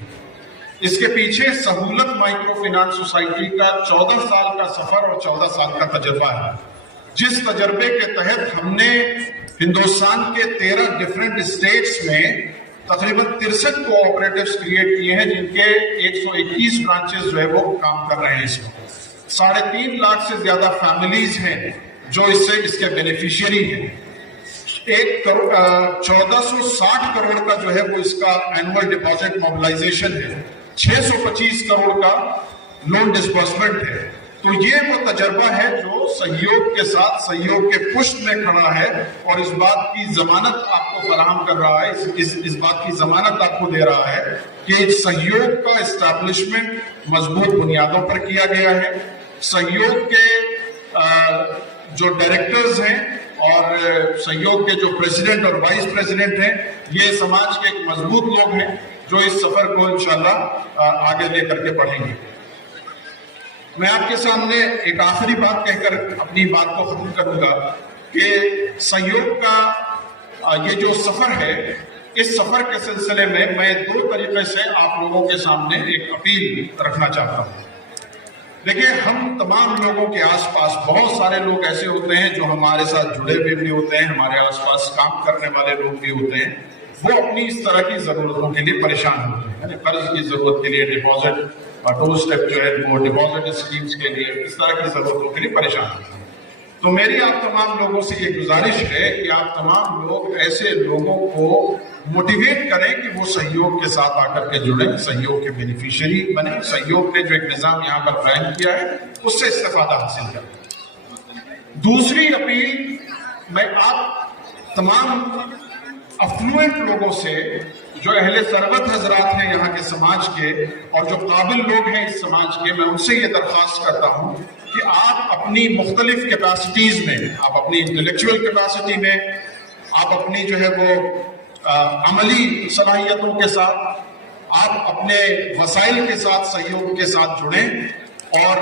इसके पीछे सहूलत माइक्रो फाइनेंस सोसाइटी का 14 साल का सफर और 14 साल का तजुर्बा है, जिस तजर्बे के तहत हमने हिंदुस्तान के 13 डिफरेंट स्टेट्स में तकरीबन 63 कोऑपरेटिव्स क्रिएट किए हैं, जिनके 121 ब्रांचेस जो है वो काम कर रहे हैं। इसमें 3.5 लाख से ज्यादा फैमिलीज हैं जो इसके बेनिफिशियरी हैं। 1460 करोड़ का जो है वो इसका एनुअल डिपॉजिट मोबिलाइजेशन है, 625 करोड़ का लोन डिस्बर्समेंट है। तो ये वो तजर्बा है जो सहयोग के साथ, सहयोग के पुष्ट में खड़ा है और इस बात की जमानत आपको फराहम कर रहा है, इस बात की जमानत आपको दे रहा है कि सहयोग का एस्टैब्लिशमेंट मजबूत बुनियादों पर किया गया है। सहयोग के जो डायरेक्टर्स हैं और सहयोग के जो प्रेसिडेंट और वाइस प्रेसिडेंट हैं, ये समाज के एक मजबूत लोग हैं जो इस सफर को इंशाल्लाह आगे लेकर के बढ़ेंगे। मैं आपके सामने एक आखिरी बात कहकर अपनी बात को खत्म करूंगा कि सहयोग का ये जो सफर है, इस सफर के सिलसिले में मैं 2 तरीके से आप लोगों के सामने एक अपील रखना चाहता हूं। देखिए, हम तमाम लोगों के आसपास बहुत सारे लोग ऐसे होते हैं जो हमारे साथ जुड़े हुए भी होते हैं, हमारे आसपास काम करने वाले लोग भी होते हैं, वो अपनी इस तरह की जरूरतों के लिए परेशान होते हैं, यानी कर्ज की जरूरत के लिए, डिपॉजिट और 2 स्टेप जो है वो डिपॉजिट स्कीम्स के लिए, इस तरह की जरूरतों के लिए परेशान होते हैं। तो मेरी आप तमाम लोगों से ये गुजारिश है कि आप तमाम लोग ऐसे लोगों को मोटिवेट करें कि वो सहयोग के साथ आकर के जुड़े, सहयोग के बेनिफिशियरी बने, सहयोग ने जो एक निजाम यहाँ पर कायम किया है उससे इस्तेफादा हासिल करें। दूसरी अपील मैं आप तमाम अफ्लुएंट लोगों से, जो अहले सरबत हजरात हैं यहाँ के समाज के और जो काबिल लोग हैं इस समाज के, मैं उनसे ये दरख्वास्त करता हूँ कि आप अपनी मुख्तलिफ कैपेसिटीज में, आप अपनी इंटेलेक्चुअल कैपेसिटी में, आप अपनी जो है वो अमली सलाहियतों के साथ, आप अपने वसाइल के साथ सहयोग के साथ जुड़ें और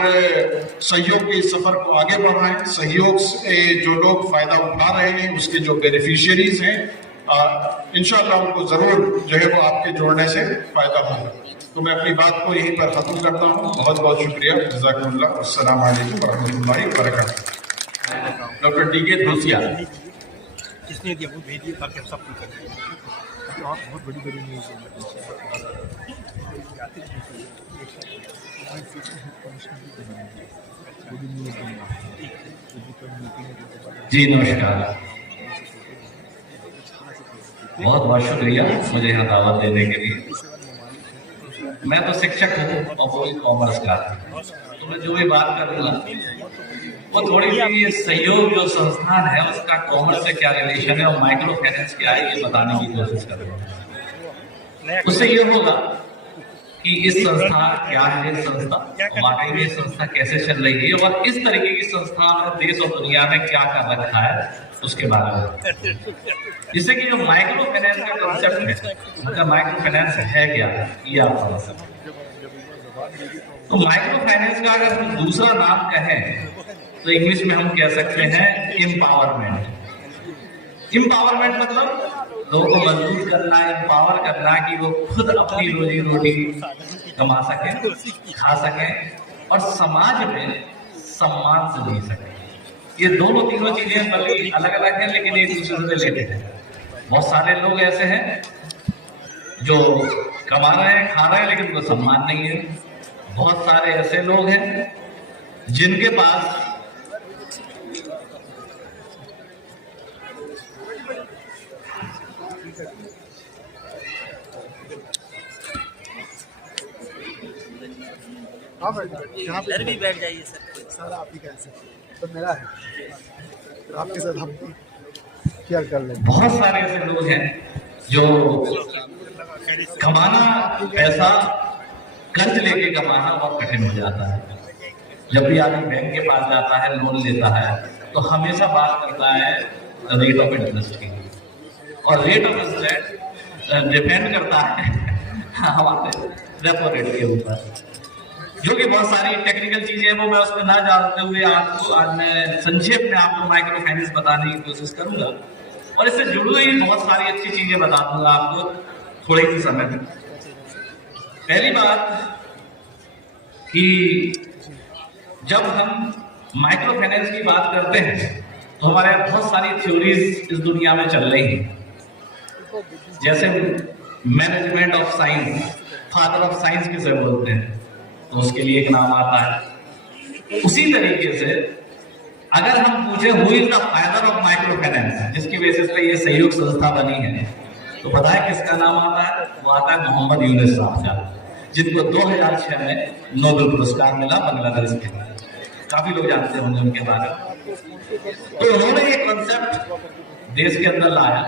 सहयोग के इस सफर को आगे बढ़ाएं। सहयोग से जो लोग फायदा उठा रहे हैं, उसके जो बेनिफिशियरीज हैं, इंशाअल्लाह उनको जरूर जो है वो आपके जोड़ने से फायदा होगा। तो मैं अपनी बात को यहीं पर खत्म करता हूँ। बहुत बहुत शुक्रिया। जज़ाकुमुल्लाह। अस्सलाम वालेकुम वरहमतुल्लाहि वबरकातुहू। Doctor DK. धोसिया। इसने दिया वो भेजिए ताकि हम सब कुछ करें। तो आप बहुत बड़ी बड़ी न्यूज़ जी नमस्कार, बहुत बहुत शुक्रिया मुझे यहाँ दावत देने के लिए। मैं तो शिक्षक हूँ और वो कॉमर्स का, तो मैं जो भी बात करूँगा वो थोड़ी सी सहयोग जो संस्थान है उसका कॉमर्स से क्या रिलेशन है और माइक्रो फाइनेंस क्या है ये बताने की कोशिश करूँगा। उससे ये होगा कि इस संस्था क्या है, इस संस्था वाकई में संस्था कैसे चल रही है और इस तरीके की संस्था देश और दुनिया में क्या कर रखा है उसके बारे में। जिससे कि जो माइक्रो फाइनेंस का कॉन्सेप्ट है, मतलब माइक्रो फाइनेंस है क्या, ये आप समझ सकते। तो माइक्रो फाइनेंस का अगर दूसरा नाम कहें तो इंग्लिश में हम कह सकते हैं एम्पावरमेंट। एम्पावरमेंट मतलब लोगों को मजबूत करना, एम्पावर करना कि वो खुद अपनी रोजी रोटी कमा सकें, खा सकें और समाज में सम्मान से जी सकें। ये तीनों चीजें भले अलग अलग हैं लेकिन एक दूसरे से रिलेटेड है। बहुत सारे लोग ऐसे हैं जो कमा रहे हैं, खा रहे हैं लेकिन उनको सम्मान नहीं है। बहुत सारे ऐसे लोग हैं जिनके पास इधर भी बैठ जाइए सर। आप ही कैसे तो मेरा है, तो आपके साथ हम क्या कर लें। बहुत सारे ऐसे लोग हैं जो कमाना, पैसा कर्ज लेके कमाना बहुत कठिन हो जाता है। जब भी आदमी बैंक के पास जाता है, लोन लेता है, तो हमेशा बात करता है रेट ऑफ इंटरेस्ट की, और रेट ऑफ इंटरेस्ट डिपेंड करता है हमारे रेपो रेट के ऊपर, जो कि बहुत सारी टेक्निकल चीजें हैं, वो मैं उसमें ना जानते हुए आपको आज मैं संक्षेप में आपको माइक्रो फाइनेंस बताने की कोशिश करूंगा, और इससे जुड़ी हुई बहुत सारी अच्छी चीजें बता दूंगा आपको थोड़े ही समय में। पहली बात कि जब हम माइक्रो फाइनेंस की बात करते हैं तो हमारे यहाँ बहुत सारी थ्योरीज इस दुनिया में चल रही हैं, जैसे management of science, father of science किसे बोलते हैं, तो उसके लिए एक नाम आता है। उसी तरीके से अगर हम पूछे who is the father of micro finance, जिसकी बेसिस पे ये सहयोग संस्था बनी है, तो पता है किसका नाम आता है? वो आता है मोहम्मद यूनुस साहब का, जिनको 2006 में नोबेल पुरस्कार मिला बांग्लादेश के। काफी लोग जानते होंगे उनके बारे में। तो उन्होंने एक कॉन्सेप्ट देश के अंदर लाया,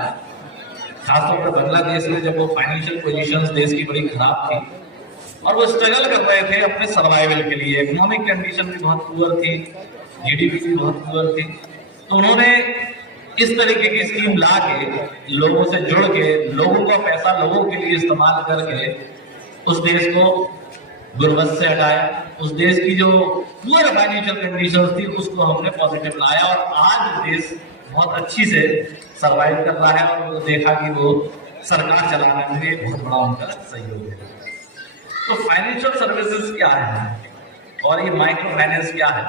खासतौर पर बांग्लादेश में जब वो फाइनेंशियल पोजीशंस देश की बड़ी खराब थी और वो स्ट्रगल कर रहे थे अपने सर्वाइवल के लिए, इकोनॉमिक कंडीशन भी बहुत पुअर थी, जीडीपी भी बहुत पुअर थी, तो उन्होंने इस तरीके की स्कीम ला के लोगों से जुड़ के लोगों का पैसा लोगों के लिए इस्तेमाल करके उस देश को गुर्बत से हटाया, उस देश की जो पुअर फाइनेंशियल कंडीशंस थी उसको हमने पॉजिटिव लाया, और आज देश बहुत अच्छी से सर्वाइव कर रहा है, और वो देखा कि वो सरकार चलाने में बहुत बड़ा उनका सहयोग है। तो फाइनेंशियल सर्विसेज क्या है और ये माइक्रो फाइनेंस क्या है?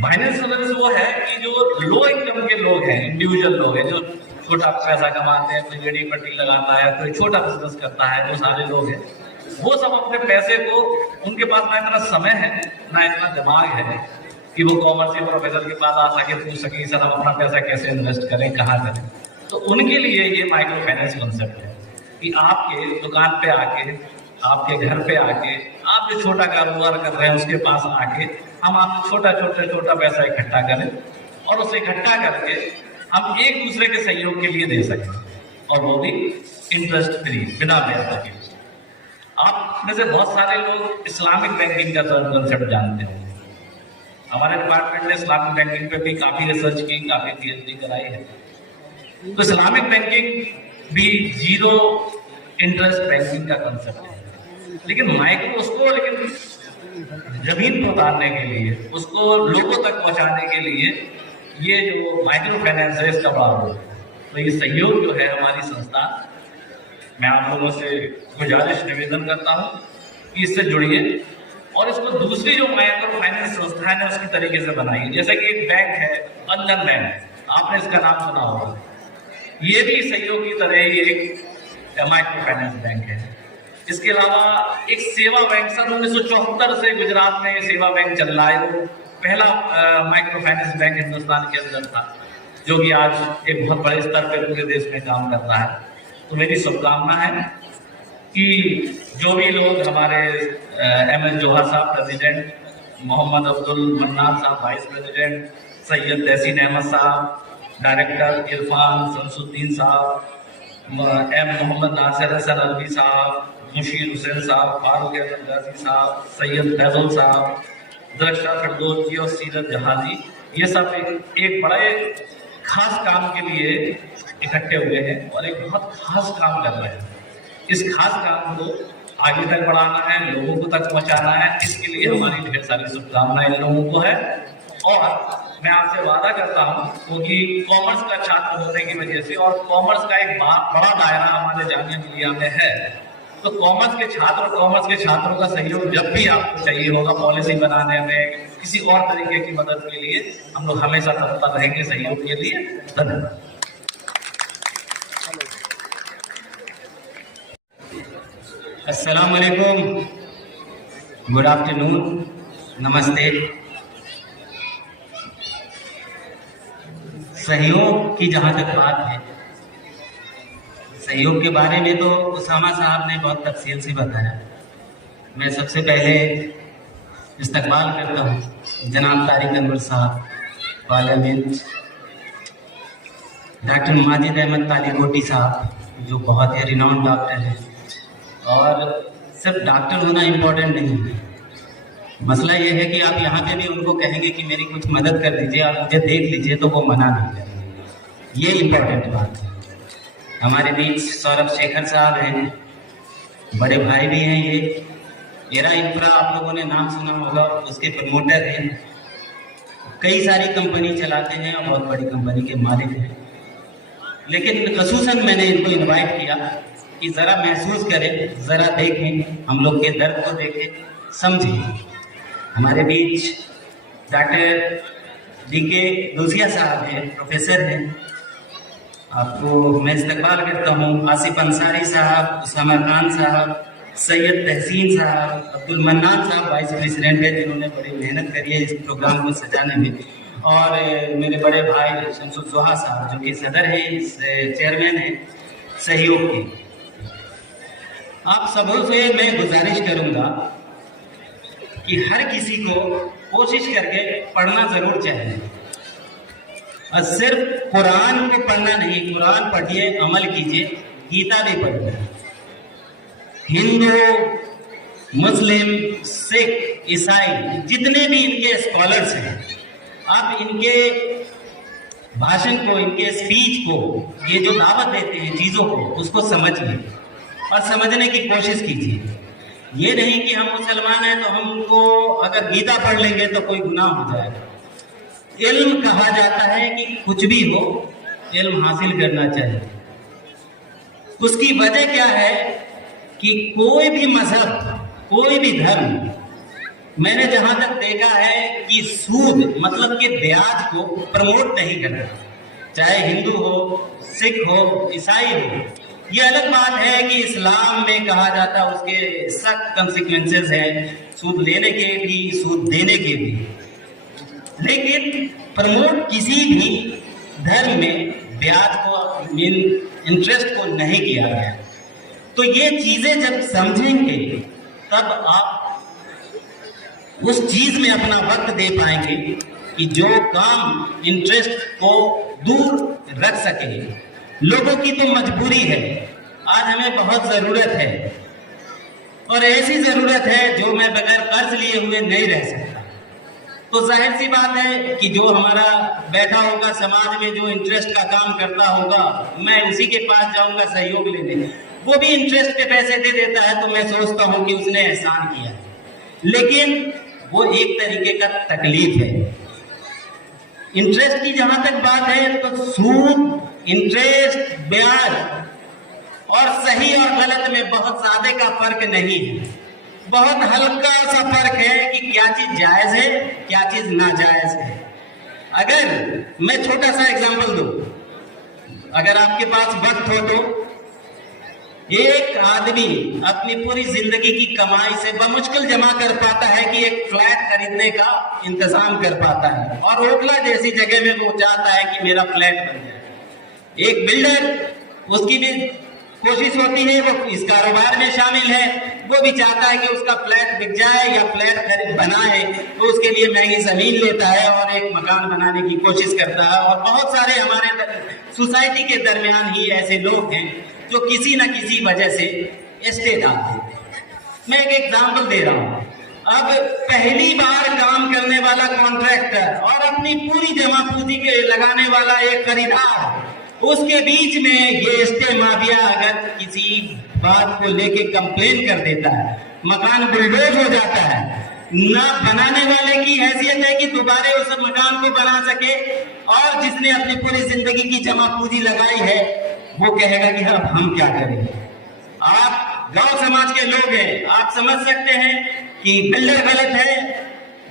फाइनेंस सर्विस वो है कि जो लो इनकम के लोग हैं, इंडिविजुअल लोग हैं, जो छोटा पैसा कमाते हैं, कोई रेडी पट्टी लगाता है, कोई छोटा बिजनेस करता है, जो सारे लोग हैं, वो सब अपने पैसे को, उनके पास ना इतना समय है ना इतना दिमाग है कि वो कॉमर्स प्रोफेसर के पास आ सके, पूछ सके सर हम अपना पैसा कैसे इन्वेस्ट करें, कहाँ करें। तो उनके लिए ये माइक्रो फाइनेंस कॉन्सेप्ट है कि आपके दुकान पे आके, आपके घर पे आके, आप जो छोटा कारोबार कर रहे हैं उसके पास आके हम आपको छोटा पैसा इकट्ठा करें, और उसे इकट्ठा करके हम एक दूसरे के सहयोग के लिए दे सकें, और वो भी इंटरेस्ट फ्री, बिना ब्याज के। आप में से बहुत सारे लोग इस्लामिक बैंकिंग का कॉन्सेप्ट जानते होंगे। हमारे डिपार्टमेंट ने इस्लामिक बैंकिंग पे भी काफी रिसर्च की, काफी पीएचडी कराई है। तो इस्लामिक बैंकिंग भी जीरो इंटरेस्ट बैंकिंग का कॉन्सेप्ट है, लेकिन माइक्रो उसको, लेकिन जमीन पर उतारने के लिए, उसको लोगों तक पहुंचाने के लिए ये जो माइक्रो फाइनेंस है इसका बड़ा रोल है। तो ये सहयोग जो है हमारी संस्था, मैं आप लोगों से गुजारिश निवेदन करता हूँ कि इससे जुड़िए, और इसको दूसरी जो माइक्रो फाइनेंस संस्था है उसकी तरीके से बनाइए। जैसे कि एक बैंक है बंधन बैंक, आपने इसका नाम सुना होगा, ये भी सहयोग की तरह ही एक माइक्रो फाइनेंस बैंक है। इसके अलावा एक सेवा बैंक, सन 1974 से गुजरात में सेवा बैंक चल रहा है, वो पहला माइक्रो फाइनेंस बैंक हिंदुस्तान के अंदर था, जो कि आज एक बहुत बड़े स्तर पर पूरे देश में काम कर रहा है। तो मेरी शुभकामना है कि जो भी लोग हमारे एमएस जोहर साहब प्रेसिडेंट, मोहम्मद अब्दुल मन्नान साहब वाइस प्रेसिडेंट, सैयद तहसीन अहमद साहब डायरेक्टर, इरफान शमसुद्दीन साहब, एम मोहम्मद नासिर हसन अलवी साहब, मुशीर हुसैन साहब, फारूक अहमद गाजी साहब, सैयद फैजल साहब, दरख्शा फिरदौस जी और सीरत जहां जी, ये सब एक बड़े खास काम के लिए इकट्ठे हुए हैं और एक बहुत खास काम कर रहे हैं। इस खास काम को आगे तक बढ़ाना है, लोगों को तक पहुंचाना है, इसके लिए हमारी ढेर सारी शुभकामनाएं इन लोगों को है। और मैं आपसे वादा करता हूं, क्योंकि कॉमर्स का छात्र होने की वजह से और कॉमर्स का एक बड़ा दायरा हमारे जामिया मिलिया में है, तो कॉमर्स के छात्र और कॉमर्स के छात्रों का सहयोग जब भी आपको चाहिए होगा पॉलिसी बनाने में, किसी और तरीके की मदद के लिए, हम लोग हमेशा तत्पर रहेंगे सहयोग के लिए। धन्यवाद। अस्सलाम वालेकुम, गुड आफ्टरनून, नमस्ते। सहयोग की जहाँ तक बात है, सहयोग के बारे में तो उसामा साहब ने बहुत तफसील से बताया। मैं सबसे पहले इस्तकबाल करता हूँ जनाब तारिक अनवर साहब, पार्लियामेंट, डॉक्टर माजिद अहमद तालिकोटी साहब, जो बहुत ही रिनाउंड डॉक्टर हैं। और सिर्फ डॉक्टर होना इम्पोर्टेंट नहीं है, मसला ये है कि आप यहाँ पे भी उनको कहेंगे कि मेरी कुछ मदद कर दीजिए, आप मुझे देख लीजिए, तो वो मना नहीं करेंगे। ये इम्पोर्टेंट बात है। हमारे बीच सौरभ शेखर साहब हैं, बड़े भाई भी हैं। ये एरा इंफ्रा आप लोगों ने नाम सुना होगा, उसके प्रमोटर हैं, कई सारी कंपनी चलाते हैं और बहुत बड़ी कंपनी के मालिक हैं। लेकिन खसूसन मैंने इनको इनवाइट किया कि ज़रा महसूस करें, ज़रा देखें, हम लोग के दर्द को देखें, समझें। हमारे बीच डॉक्टर DK दोसिया साहब हैं, प्रोफेसर हैं, आपको मैं इस्तकबाल करता हूँ। आसिफ अंसारी साहब, उसामा खान साहब, सैयद तहसीन साहब, अब्दुल मन्नान साहब वाइस प्रेसिडेंट है, जिन्होंने बड़ी मेहनत करी है इस प्रोग्राम को सजाने में, और मेरे बड़े भाई शमसुद्दोहा साहब जो कि सदर हैं, इस चेयरमैन हैं सहयोग के। आप सबों से मैं गुजारिश करूंगा कि हर किसी को कोशिश करके पढ़ना जरूर चाहिए, और सिर्फ कुरान को पढ़ना नहीं, कुरान पढ़िए, अमल कीजिए, गीता भी पढ़िए। हिंदू, मुस्लिम, सिख, ईसाई जितने भी इनके स्कॉलर्स हैं, आप इनके भाषण को, इनके स्पीच को, ये जो दावत देते हैं चीजों को, उसको समझिए और समझने की कोशिश कीजिए। ये नहीं कि हम मुसलमान हैं तो हमको अगर गीता पढ़ लेंगे तो कोई गुनाह हो जाएगा। इल्म कहा जाता है कि कुछ भी हो, इल्म हासिल करना चाहिए। उसकी वजह क्या है कि कोई भी मजहब, कोई भी धर्म, मैंने जहां तक देखा है कि सूद मतलब कि ब्याज को प्रमोट नहीं करता, चाहे हिंदू हो, सिख हो, ईसाई हो। ये अलग बात है कि इस्लाम में कहा जाता है उसके सख्त कंसिक्वेंसेस हैं, सूद लेने के भी, सूद देने के भी, लेकिन प्रमोट किसी भी धर्म में ब्याज को, इंटरेस्ट को नहीं किया गया। तो ये चीजें जब समझेंगे तब आप उस चीज में अपना वक्त दे पाएंगे कि जो काम इंटरेस्ट को दूर रख सके। लोगों की तो मजबूरी है, आज हमें बहुत जरूरत है, और ऐसी जरूरत है जो मैं बगैर कर्ज लिए हुए नहीं रह सकता। तो जाहिर सी बात है कि जो हमारा बैठा होगा समाज में, जो इंटरेस्ट का काम करता होगा, मैं उसी के पास जाऊंगा सहयोग लेने, वो भी इंटरेस्ट पे पैसे दे देता है, तो मैं सोचता हूं कि उसने एहसान किया। लेकिन वो एक तरीके का तकलीफ है। इंटरेस्ट की जहां तक बात है तो सूद, इंटरेस्ट, ब्याज और सही और गलत में बहुत ज्यादा का फर्क नहीं है, बहुत हल्का सा फर्क है कि क्या चीज जायज है, क्या चीज नाजायज है। अगर मैं छोटा सा एग्जांपल दूं, अगर आपके पास वक्त हो तो एक आदमी अपनी पूरी जिंदगी की कमाई से बमुश्किल जमा कर पाता है कि एक फ्लैट खरीदने का इंतजाम कर पाता है, और ओखला जैसी जगह में वो चाहता है कि मेरा फ्लैट बन जाए। एक बिल्डर, उसकी भी कोशिश होती है, वो इस कारोबार में शामिल है, वो भी चाहता है कि उसका फ्लैट बिक जाए या फ्लैट बनाए, तो उसके लिए महंगी जमीन लेता है और एक मकान बनाने की कोशिश करता है। और बहुत सारे हमारे सोसाइटी के दरमियान ही ऐसे लोग हैं जो किसी न किसी वजह से एस्टेट आते हैं। मैं एक एग्जांपल दे रहा हूं। अब पहली बार काम करने वाला कॉन्ट्रैक्टर और अपनी पूरी जमा पूंजी के लगाने वाला एक खरीदार, उसके बीच में ये एस्टे माफिया अगर किसी बात को लेके कंप्लेन कर देता है, मकान बुलडोज हो जाता है, ना बनाने वाले की हैसियत है कि दोबारा उस मकान को बना सके, और जिसने अपनी पूरी जिंदगी की जमा पूंजी लगाई है वो कहेगा कि अब हम क्या करें। आप गांव समाज के लोग हैं, आप समझ सकते हैं कि बिल्डर गलत है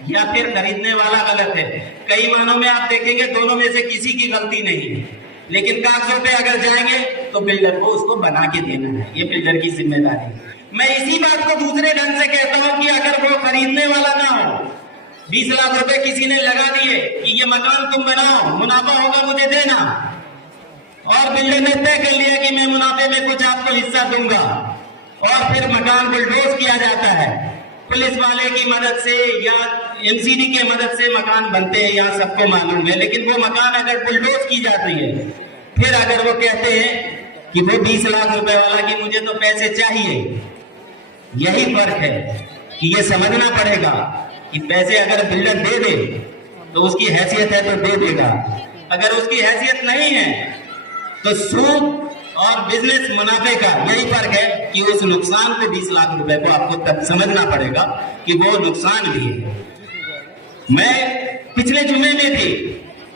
या फिर खरीदने वाला गलत है। कई मानों में आप देखेंगे दोनों में से किसी की गलती नहीं है, लेकिन कागजों पे अगर जाएंगे तो बिल्डर को उसको बना के देना है, ये बिल्डर की जिम्मेदारी है। मैं इसी बात को दूसरे ढंग से कहता हूं कि अगर वो खरीदने वाला ना हो, 20 लाख रुपए किसी ने लगा दिए कि ये मकान तुम बनाओ, मुनाफा होगा मुझे देना, और बिल्डर ने तय कर लिया कि मैं मुनाफे में कुछ आपको हिस्सा दूंगा, और फिर मकान बुलडोज किया जाता है। पुलिस वाले की मदद से या MCD के मदद से मकान बनते हैं, यहाँ सबको मालूम है। लेकिन वो मकान अगर बुलडोज की जाती है, फिर अगर वो कहते हैं कि वो 20 लाख रुपए वाला कि मुझे तो पैसे चाहिए, यही फर्क है कि ये समझना पड़ेगा कि पैसे अगर बिल्डर दे दे तो उसकी हैसियत है तो दे देगा, अगर उसकी हैसियत नहीं है तो सूद और बिजनेस मुनाफे का यही फर्क है कि उस नुकसान को 20 लाख रुपए को आपको तब समझना पड़ेगा कि वो नुकसान भी है। मैं पिछले जुमे में भी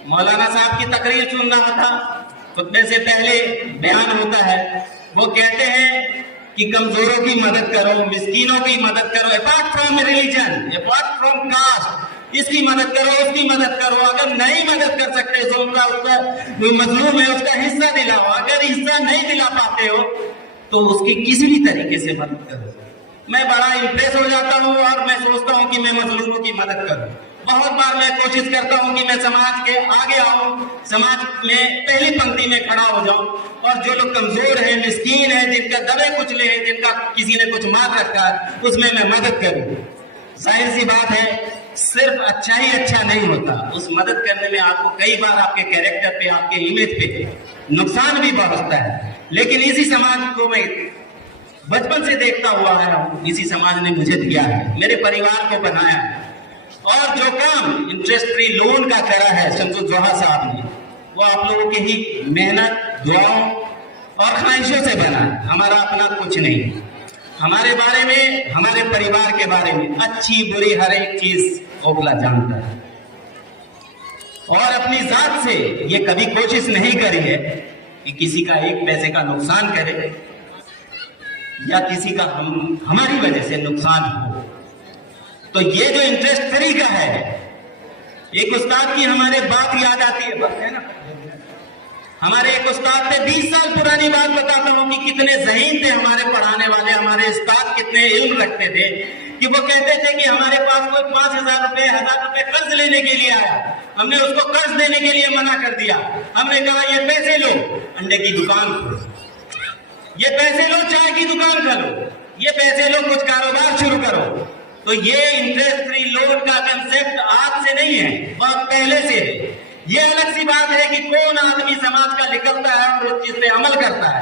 मौलाना साहब की तकरीर सुन रहा था, खुतबे से पहले बयान होता है, वो कहते हैं कि कमजोरों की मदद करो, मिस्कीनों की मदद करो, apart from religion, apart from cast, इसकी मदद करो, उसकी मदद करो, अगर नहीं मदद कर सकते तो उसका मजलूम है उसका हिस्सा दिलाओ, अगर हिस्सा नहीं दिला पाते हो तो उसकी किसी भी तरीके से मदद करो। मैं बड़ा इंप्रेस हो जाता हूँ और मैं सोचता हूँ कि मैं मजलूमों की मदद करूँ। बहुत बार मैं कोशिश करता हूँ कि मैं समाज के आगे आऊं, समाज में पहली पंक्ति में खड़ा हो जाऊं और जो लोग कमजोर हैं, मिस्कीन हैं, जिनका दबे कुचले हैं, जिनका किसी ने कुछ मार रखा है, उसमें मैं मदद करूं। जाहिर सी बात है, सिर्फ अच्छा ही अच्छा नहीं होता, उस मदद करने में आपको कई बार आपके कैरेक्टर पे, आपके इमेज पे नुकसान भी पहुंचता है। लेकिन इसी समाज को मैं बचपन से देखता हुआ आया हूं, इसी समाज ने मुझे दिया है, मेरे परिवार को बनाया है, और जो काम इंटरेस्ट फ्री लोन का करा है शमसुद्दौहा साहब ने, वो आप लोगों की ही मेहनत, दुआओं और ख्वाहिशों से बना है। हमारा अपना कुछ नहीं, हमारे बारे में, हमारे परिवार के बारे में अच्छी बुरी हर एक चीज ओखला जानता है, और अपनी जात से ये कभी कोशिश नहीं करी है कि किसी का एक पैसे का नुकसान करे या किसी का हमारी वजह से नुकसान हो। तो ये जो इंटरेस्ट फ्री का है, एक उस्ताद की हमारे बात याद आती है ना, हमारे एक उस्ताद थे, 20 साल पुरानी बात बताता हूँ कि कितने ज़हीन थे हमारे पढ़ाने वाले, हमारे उस्ताद कितने इल्म रखते थे कि वो कहते थे कि हमारे पास कोई 5,000 रुपए, 1,000 रुपए कर्ज लेने के लिए आया, हमने उसको कर्ज देने के लिए मना कर दिया। हमने कहा ये पैसे लो, अंडे की दुकान खोलो, ये पैसे लो, चाय की दुकान खोलो, ये पैसे लो, कुछ कारोबार शुरू करो। तो ये इंटरेस्ट फ्री लोन का कंसेप्ट आज से नहीं है, बहुत पहले से है। ये अलग सी बात है कि कौन आदमी समाज का निकलता है और उस चीज पे अमल करता है,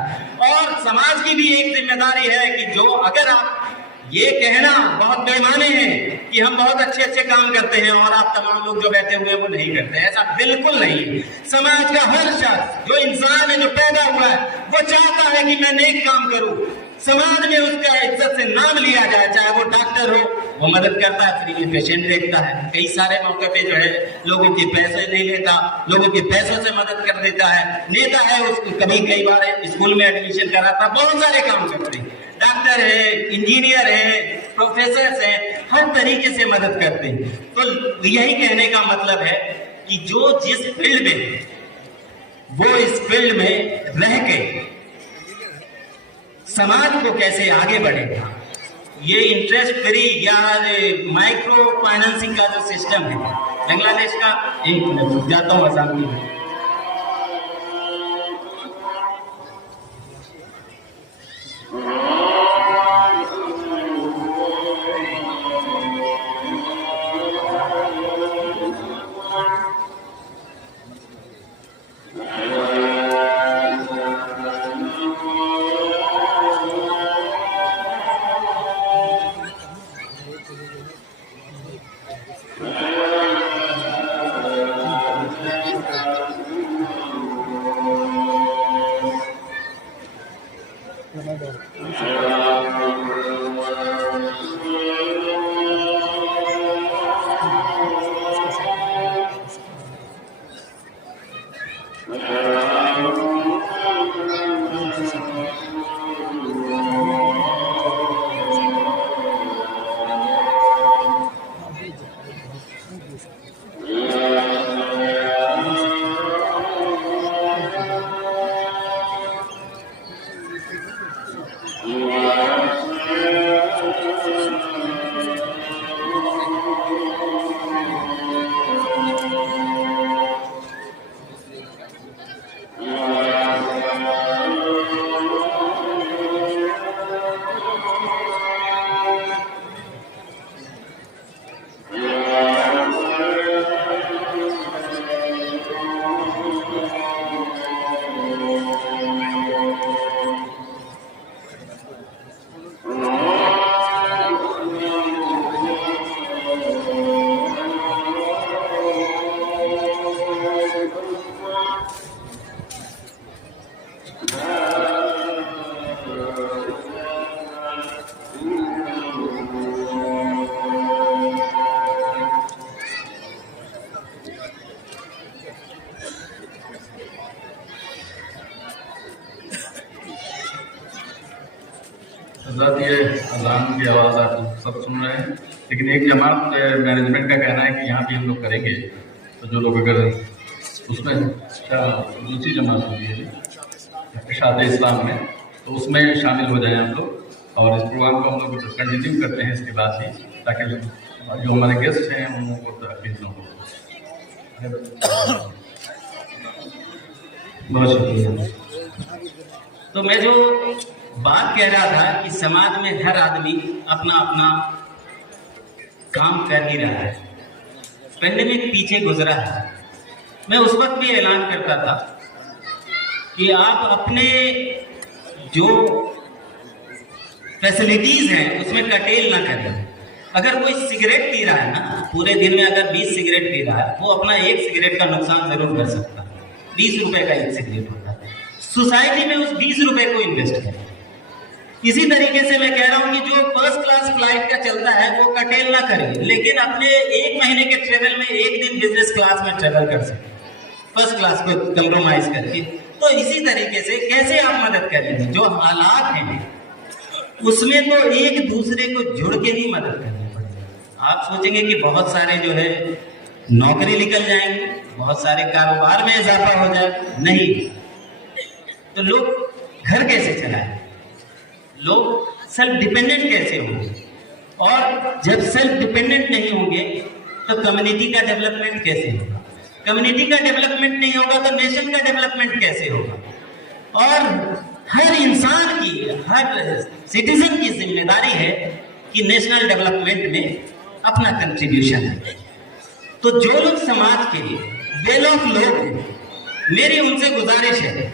और समाज की भी एक जिम्मेदारी है कि जो, अगर आप ये कहना बहुत बेईमानी है कि हम बहुत अच्छे अच्छे काम करते हैं और आप तमाम लोग जो बैठे हुए हैं वो नहीं करते, ऐसा बिल्कुल नहीं है। समाज का हर शख्स, जो इंसान है, जो पैदा हुआ है, वो चाहता है कि मैं नेक काम करूं, समाज में उसका इज्जत से नाम लिया जाए, चाहे वो डॉक्टर हो, वो मदद करता है, फ्री में पेशेंट देखता है, कई सारे मौके पे जो है लोगों के पैसे नहीं लेता, लोगों के पैसों से मदद कर देता है, नेता है, उसको कई बार स्कूल में एडमिशन कराता, बहुत सारे काम करते हैं, डॉक्टर है, इंजीनियर है, प्रोफेसर है, हर तरीके से मदद करते हैं। तो यही कहने का मतलब है कि जो जिस फील्ड में, वो इस फील्ड में रह के समाज को कैसे आगे बढ़ेगा, ये इंटरेस्ट फ्री या माइक्रो फाइनेंसिंग का जो सिस्टम है बांग्लादेश का, एक मिनट जाता हूँ आसान की, की आवाज़ आप सब सुन रहे हैं, लेकिन एक जमात मैनेजमेंट का कहना है कि यहाँ भी हम लोग करेंगे, तो जो लोग अगर उसमें दूसरी जमात होती है इरशाद इस्लाम में, तो उसमें शामिल हो जाएं हम लोग, और इस प्रोग्राम को हम लोग कंटिन्यू करते हैं इसके बाद ही, ताकि जो हमारे गेस्ट हैं उन लोगों को तकलीफ न हो। बहुत शुक्रिया। तो मैं जो बात कह रहा था कि समाज में हर आदमी अपना अपना काम कर ही रहा है। पेंडेमिक पीछे गुजरा है, मैं उस वक्त भी ऐलान करता था कि आप अपने जो फैसिलिटीज हैं उसमें कटेल ना करें। अगर कोई सिगरेट पी रहा है ना, पूरे दिन में अगर 20 सिगरेट पी रहा है, वो अपना एक सिगरेट का नुकसान जरूर कर सकता है। 20 रुपए का एक सिगरेट होता है, सोसाइटी में उस 20 रुपए को इन्वेस्ट करें। इसी तरीके से मैं कह रहा हूं कि जो फर्स्ट क्लास फ्लाइट का चलता है वो कटेल ना करें, लेकिन अपने 1 महीने के ट्रेवल में 1 दिन बिजनेस क्लास में ट्रेवल कर सकें, फर्स्ट क्लास को कंप्रोमाइज करके। तो इसी तरीके से कैसे आप मदद करेंगे? जो हालात हैं उसमें तो एक दूसरे को जुड़ के ही मदद करनी पड़ेगी। आप सोचेंगे कि बहुत सारे जो है नौकरी निकल जाएंगे, बहुत सारे कारोबार में इजाफा हो जाएगा, नहीं। तो लोग घर कैसे चलाएं, लोग सेल्फ डिपेंडेंट कैसे होंगे? और जब सेल्फ डिपेंडेंट नहीं होंगे तो कम्युनिटी का डेवलपमेंट कैसे होगा? कम्युनिटी का डेवलपमेंट नहीं होगा तो नेशन का डेवलपमेंट कैसे होगा? और हर इंसान की, हर सिटीजन की जिम्मेदारी है कि नेशनल डेवलपमेंट में अपना कंट्रीब्यूशन है। तो जो लोग समाज के वेल ऑफ लोग हैं, मेरी उनसे गुजारिश है,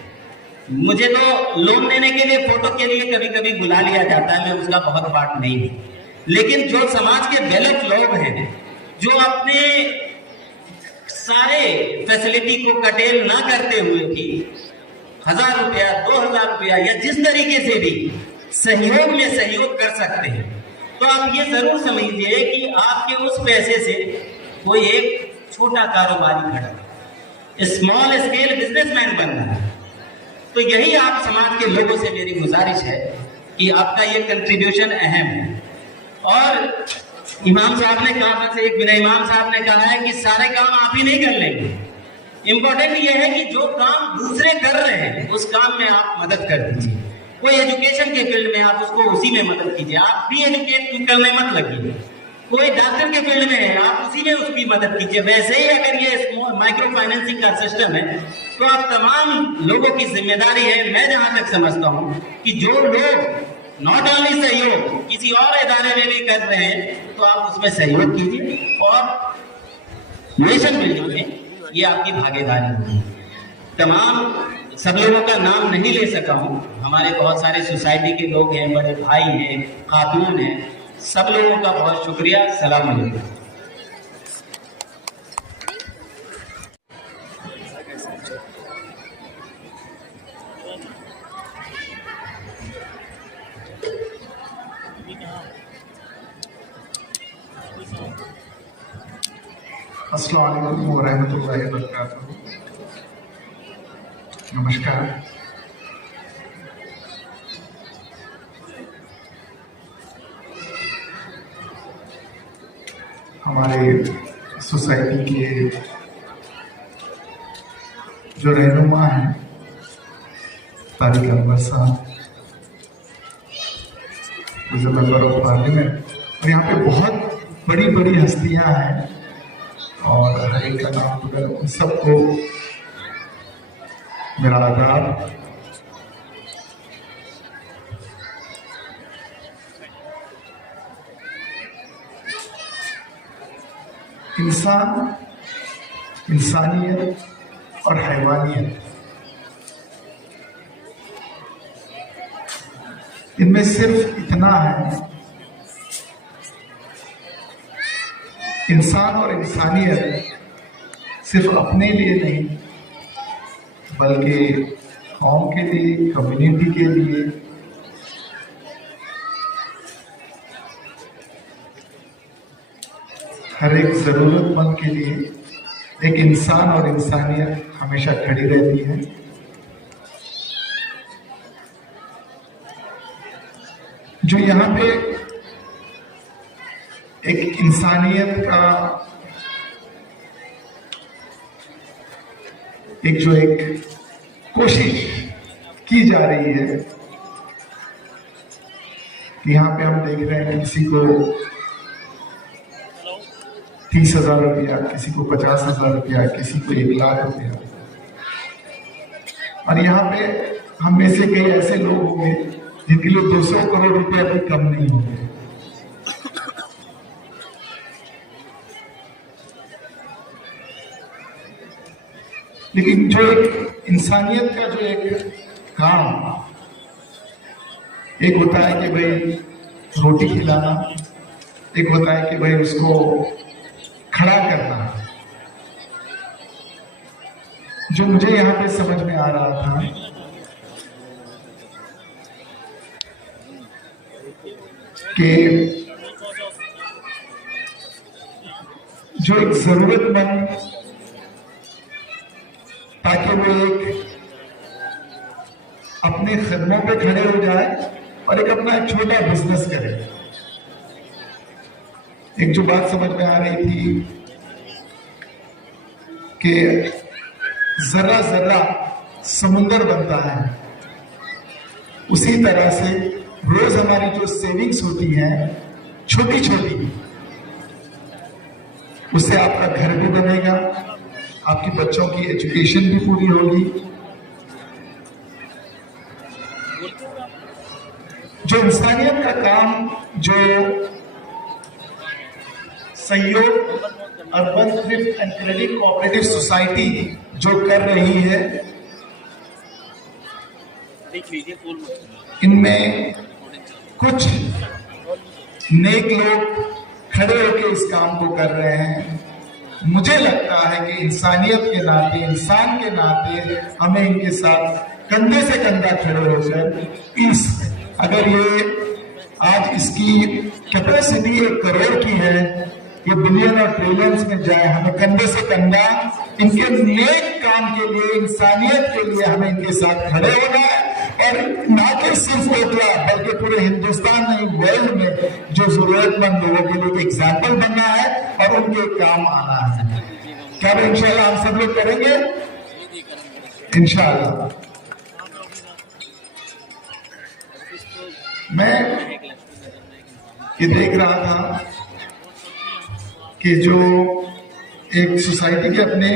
मुझे तो लोन देने के लिए फोटो के लिए कभी कभी बुला लिया जाता है, मैं उसका बहुत पार्ट नहीं हूं, लेकिन जो समाज के वेल ऑफ लोग हैं, जो अपने सारे फैसिलिटी को कटेल ना करते हुए भी 1000 रुपया, 2000 रुपया या जिस तरीके से भी सहयोग में सहयोग कर सकते हैं, तो आप ये जरूर समझिए कि आपके उस पैसे से कोई एक छोटा कारोबारी खड़ा, स्मॉल स्केल बिजनेसमैन बन रहा है। तो यही आप समाज के लोगों से मेरी गुजारिश है कि आपका ये कंट्रीब्यूशन अहम है। और इमाम साहब ने कहा था, एक बिना इमाम साहब ने कहा है कि सारे काम आप ही नहीं कर लेंगे। इंपॉर्टेंट ये है कि जो काम दूसरे कर रहे हैं उस काम में आप मदद कर दीजिए। कोई एजुकेशन के फील्ड में आप उसको उसी में मदद कीजिए, आप भी एजुकेट करने मत लगिए। कोई डॉक्टर के फील्ड में है, आप उसी में उसकी मदद कीजिए। वैसे ही अगर ये माइक्रो फाइनेंसिंग का सिस्टम है तो आप तमाम लोगों की जिम्मेदारी है। मैं जहां तक समझता हूं कि जो लोग नॉट ओनली सहयोग किसी और इदारे में भी कर रहे हैं तो आप उसमें सहयोग कीजिए, और नेशन बिल्डिंग में ये आपकी भागीदारी होगी। तमाम सब लोगों का नाम नहीं ले सका हूं, हमारे बहुत सारे सोसाइटी के लोग हैं, बड़े भाई हैं, खातून हैं, सब लोगों का बहुत शुक्रिया। सलाम अलैकुम। अस्सलाम वालेकुम व रहमतुल्लाहि व बरकातुहू। नमस्कार। हमारे सोसाइटी के जो रहनुमा हैं तारिक अनवर साहब, मेंबर ऑफ पार्लियामेंट, और यहाँ पे बहुत बड़ी बड़ी हस्तियां हैं और हर एक का नाम उन सबको मेरा आदाब। इंसान, इंसानियत और हैवानियत, इनमें सिर्फ इतना है, इंसान और इंसानियत सिर्फ अपने लिए नहीं बल्कि कौम के लिए, कम्युनिटी के लिए, हर एक जरूरतमंद के लिए एक इंसान और इंसानियत हमेशा खड़ी रहती है। जो यहाँ पे एक इंसानियत का एक कोशिश की जा रही है कि यहाँ पे हम देख रहे हैं किसी को 30,000 रुपया, किसी को 50,000 रुपया, किसी को 1 लाख रुपया। और यहाँ पे हम में से कई ऐसे लोग होंगे जिनके लिए 200 करोड़ रुपया भी कम नहीं होंगे। लेकिन जो एक इंसानियत का जो एक काम, एक होता है कि भाई रोटी खिलाना, एक होता है कि भाई उसको खड़ा करना। जो मुझे यहाँ पे समझ में आ रहा था कि जो एक जरूरतमंद, ताकि वो एक अपने कदमों पे खड़े हो जाए और एक अपना एक छोटा बिजनेस करे। एक जो बात समझ में आ रही थी कि जरा जरा समुंदर बनता है, उसी तरह से रोज हमारी जो सेविंग्स होती हैं छोटी छोटी, उससे आपका घर भी बनेगा, आपके बच्चों की एजुकेशन भी पूरी होगी। जो इंसानियत का काम जो सहयोग urban thrift and credit cooperative society जो कर रही है, इनमें कुछ नेक लोग खड़े होकर इस काम को कर रहे हैं। मुझे लगता है कि इंसानियत के नाते, इंसान के नाते हमें इनके साथ कंधे से कंधा खड़े होकर अगर ये आज इसकी कैपेसिटी 1 करोड़ की है, ये बिलियन और ट्रिलियंस में जाए, हमें कंधे से कंधा इनके नेक काम के लिए, इंसानियत के लिए हमें इनके साथ खड़े होना है। और ना कि सिर्फ ओखला बल्कि पूरे हिंदुस्तान नहीं, वर्ल्ड में जो जरूरतमंद लोगों के लिए एग्जाम्पल बनना है और उनके काम आना है। क्या इंशाल्लाह हम सब लोग करेंगे? इंशाल्लाह। मैं ये देख रहा था कि जो एक सोसाइटी के अपने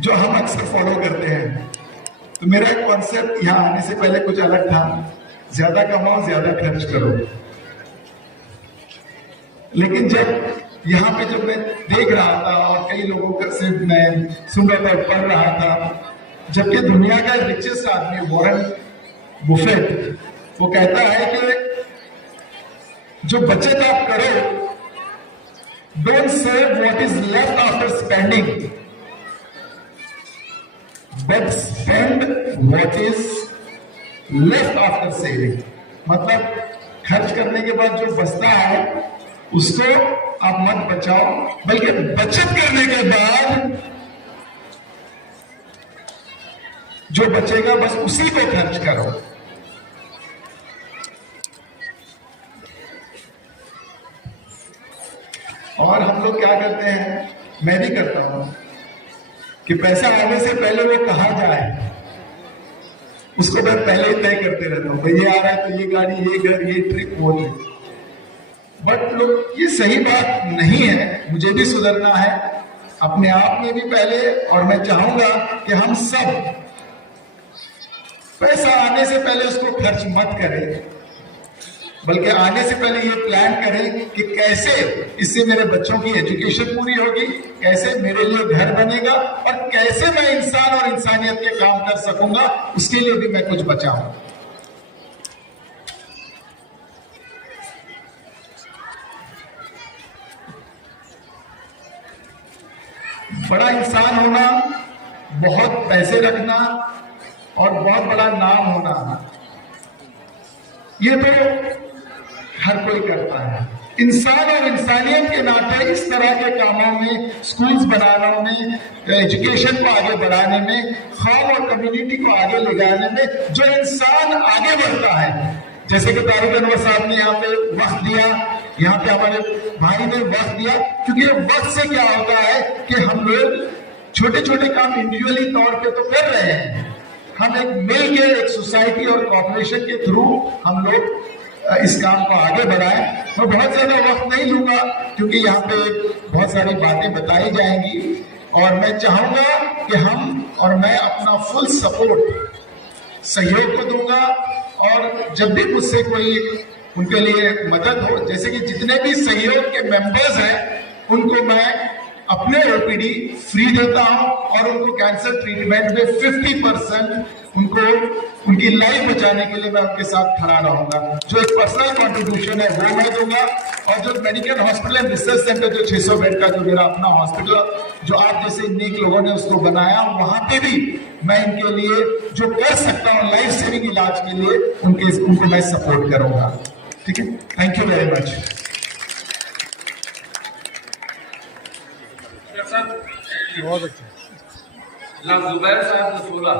जो हम अक्सर फॉलो करते हैं, तो मेरा एक कॉन्सेप्ट यहाँ आने से पहले कुछ अलग था, ज्यादा कमाओ ज्यादा खर्च करो। लेकिन यहाँ पे जब मैं देख रहा था और कई लोगों का से मैं सुन रहा था, पढ़ रहा था, जबकि दुनिया का रिचेस्ट आदमी वॉरेन बुफेट वो कहता है कि जो बचत आप करो, don't save what is left after spending, but spend what is left after saving. मतलब खर्च करने के बाद जो बचता है उसको आप मत बचाओ, बल्कि बचत करने के बाद जो बचेगा बस उसी पे खर्च करो। और हम लोग क्या करते हैं, मैं भी करता हूं, कि पैसा आने से पहले वो कहाँ जाए उसको मैं पहले ही तय करते रहता हूं। भाई ये आ रहा है तो ये गाड़ी, ये घर, ये ट्रिप, वो ट्रिप। बट लोग, ये सही बात नहीं है, मुझे भी सुधरना है अपने आप में भी पहले। और मैं चाहूंगा कि हम सब पैसा आने से पहले उसको खर्च मत करें, बल्कि आने से पहले ये प्लान करें कि कैसे इससे मेरे बच्चों की एजुकेशन पूरी होगी, कैसे मेरे लिए घर बनेगा और कैसे मैं इंसान और इंसानियत के काम कर सकूंगा, उसके लिए भी मैं कुछ बचाऊं। बड़ा इंसान होना, बहुत पैसे रखना और बहुत बड़ा नाम होना, ये तो हर कोई करता है। इंसान और इंसानियत के नाते इस तरह के कामों में, स्कूल्स बनाने में, एजुकेशन को आगे बढ़ाने में, कौम और कम्युनिटी को आगे ले जाने में जो इंसान आगे बढ़ता है, जैसे कि तारिक अनवर साहब ने यहाँ पे वक्त दिया, यहाँ पे हमारे भाई ने वक्त दिया, क्योंकि वक्त से क्या होता है कि हम लोग छोटे छोटे काम इंडिविजुअली तौर पे तो कर रहे हैं, हम एक मिल के एक सोसाइटी और कॉर्पोरेशन के थ्रू हम लोग इस काम को आगे बढ़ाएं। मैं बहुत ज्यादा वक्त नहीं लूंगा क्योंकि यहाँ पे बहुत सारी बातें बताई जाएंगी, और मैं चाहूंगा कि हम और मैं अपना फुल सपोर्ट सहयोग को दूंगा, और जब भी मुझसे कोई उनके लिए मदद हो, जैसे कि जितने भी सहयोग के मेंबर्स हैं उनको मैं अपने ओपीडी फ्री देता हूं, और उनको कैंसर ट्रीटमेंट में 50% उनको उनकी लाइफ बचाने के लिए मैं उनके साथ खड़ा रहूंगा। जो एक पर्सनल कंट्रीब्यूशन है वो मैं दूंगा, और जो medical hospital and research centre जो 600 बेड का जो मेरा अपना हॉस्पिटल जो आप जैसे नेक लोगों ने उसको बनाया, वहां पे भी मैं इनके लिए जो कर सकता हूँ लाइफ सेविंग इलाज के लिए उनको मैं सपोर्ट करूंगा। ठीक है, थैंक यू वेरी मच। बहुत अच्छा। जनाब जुबैर साहब से बोला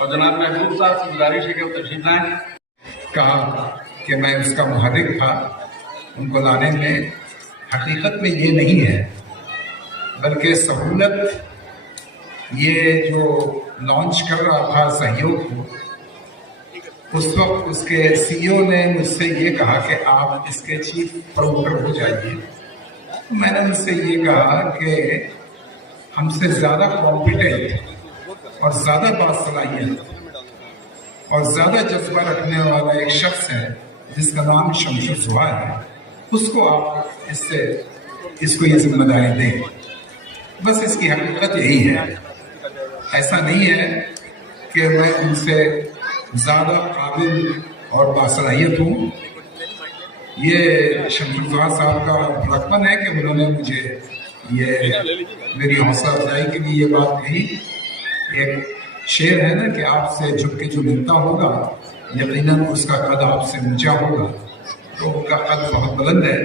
और जनाब महबूब साहब से गुजारिश है कि वो तशरीफ लाएं। कहा कि मैं उसका मुहर्रिक था, उनको लाने में हकीकत में ये नहीं है, बल्कि सहूलत ये जो लॉन्च कर रहा था सहयोग को, उस वक्त उसके सीईओ ने मुझसे ये कहा कि आप इसके चीफ प्रमोटर हो जाइए। मैंने उनसे ये कहा कि हमसे ज़्यादा कॉम्पिटेंट और ज़्यादा बासलाहियत और ज़्यादा जज्बा रखने वाला एक शख्स है जिसका नाम शमशुर जुआ है, उसको आप इसको ये जिम्मेदारी दें। बस इसकी हकीकत यही है, ऐसा नहीं है कि मैं उनसे ज़्यादा काबिल और बासलाहियत हूँ। ये शमशुर जुआ साहब का बड़कपन है कि उन्होंने मुझे ये मेरी हौसला अफजाई के लिए ये बात कही। एक शेर है ना कि आपसे झुक के जो मिलता होगा यकीनन उसका कद आपसे ऊंचा होगा, तो उनका कद बहुत बुलंद है,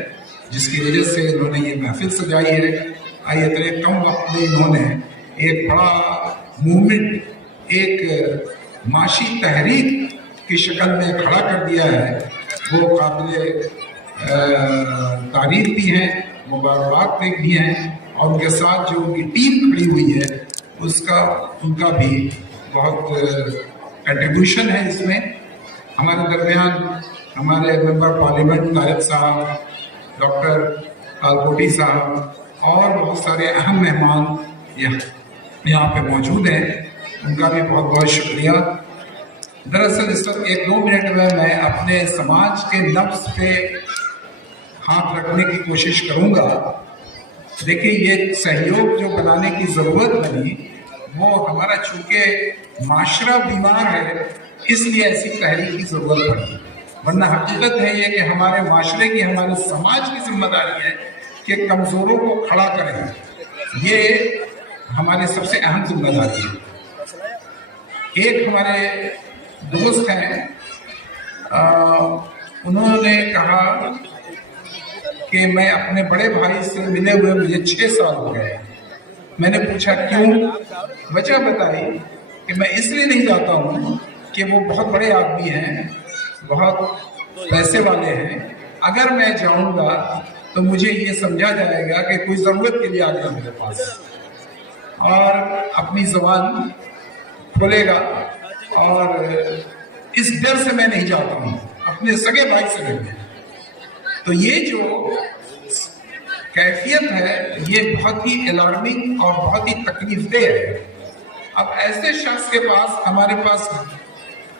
जिसकी वजह से इन्होंने ये महफिल सजाई है। आइए इतने कम वक्त में इन्होंने एक बड़ा मूवमेंट, एक माशी तहरीक की शक्ल में खड़ा कर दिया है। वो काबिल तारीफ भी हैं, मुबारकबाद भी हैं, और उनके साथ जो उनकी टीम खड़ी हुई है उनका भी बहुत कंट्रीब्यूशन है इसमें। हमारे दरमियान हमारे मेंबर पार्लियामेंट तारिक साहब, डॉक्टर कालकोटी साहब और बहुत सारे अहम मेहमान यहाँ पे मौजूद हैं, उनका भी बहुत बहुत शुक्रिया। दरअसल इस वक्त 1-2 मिनट में मैं अपने समाज के नब्ज पे हाथ रखने की कोशिश करूंगा। देखिए, ये सहयोग जो बनाने की ज़रूरत बनी वो हमारा चूँकि माशरा बीमार है इसलिए ऐसी तहरीक की ज़रूरत पड़ी, वरना हकीकत है ये कि हमारे माशरे की, हमारे समाज की जिम्मेदारी है कि कमज़ोरों को खड़ा करें। ये हमारी सबसे अहम जिम्मेदारी है। एक हमारे दोस्त हैं, उन्होंने कहा कि मैं अपने बड़े भाई से मिले हुए मुझे 6 साल हो गए। मैंने पूछा क्यों? वजह बताई कि मैं इसलिए नहीं जाता हूँ कि वो बहुत बड़े आदमी हैं, बहुत पैसे वाले हैं, अगर मैं जाऊँगा तो मुझे ये समझा जाएगा कि कोई ज़रूरत के लिए आ गया मेरे पास और अपनी ज़ुबान खोलेगा, और इस डर से मैं नहीं जाता हूँ, अपने सगे भाई से नहीं। तो ये जो कैफियत है ये बहुत ही अलार्मिंग और बहुत ही तकलीफदेह है। अब ऐसे शख्स के पास हमारे पास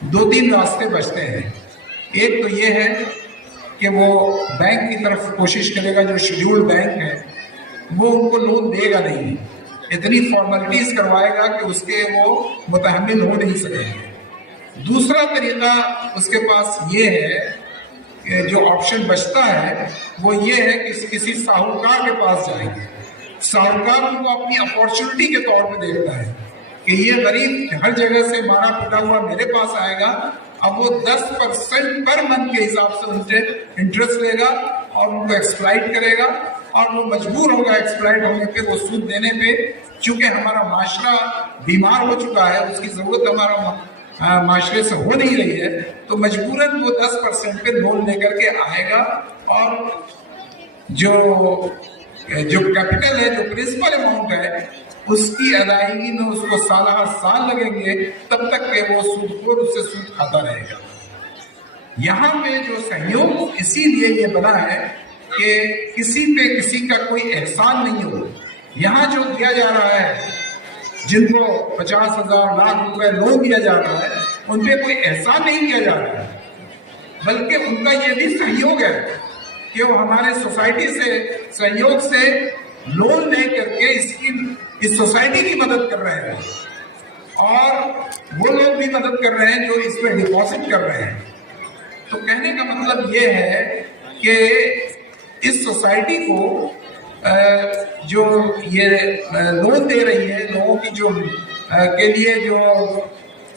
2-3 रास्ते बचते हैं। एक तो ये है कि वो बैंक की तरफ कोशिश करेगा, जो शेड्यूल्ड बैंक है वो उनको लोन देगा नहीं, इतनी फॉर्मेलिटीज करवाएगा कि उसके वो मुतहम्मिल हो नहीं सकेंगे। दूसरा तरीका उसके पास ये है कि जो ऑप्शन बचता है वो ये है कि किसी साहूकार के पास जाएंगे। साहूकार उनको अपनी अपॉर्चुनिटी के तौर पे देखता है कि ये गरीब हर जगह से मारा पिटा हुआ मेरे पास आएगा, अब वो 10% पर मंथ के हिसाब से उनसे इंटरेस्ट लेगा और उनको एक्सप्लॉइट करेगा, और वो मजबूर होगा एक्सप्लॉइट होने पे, वो सूद देने पे। चूंकि हमारा माशरा बीमार हो चुका है, उसकी जरूरत हमारा माशरे से हो नहीं रही है, तो मजबूरन वो 10% पे लोन लेकर के आएगा और जो कैपिटल है, जो प्रिंसिपल अमाउंट है, उसकी अदायगी में उसको साल लगेंगे, तब तक के वो सूदखोर उससे सूद खाता रहेगा। यहाँ पे जो सहयोग इसीलिए ये बना है कि किसी पे किसी का कोई एहसान नहीं हो। यहाँ जो दिया जा रहा है, जिनको 50,000 लाख रुपए लोन दिया जा रहा है, उन पे कोई एहसान नहीं किया जा रहा है, बल्कि उनका ये भी सहयोग है कि वो हमारे सोसाइटी से सहयोग से लोन ले करके इस सोसाइटी की मदद कर रहे हैं, और वो लोग भी मदद कर रहे हैं जो इसमें डिपॉजिट कर रहे हैं। तो कहने का मतलब ये है कि इस सोसाइटी को जो ये लोन दे रही है, लोगों की जो के लिए जो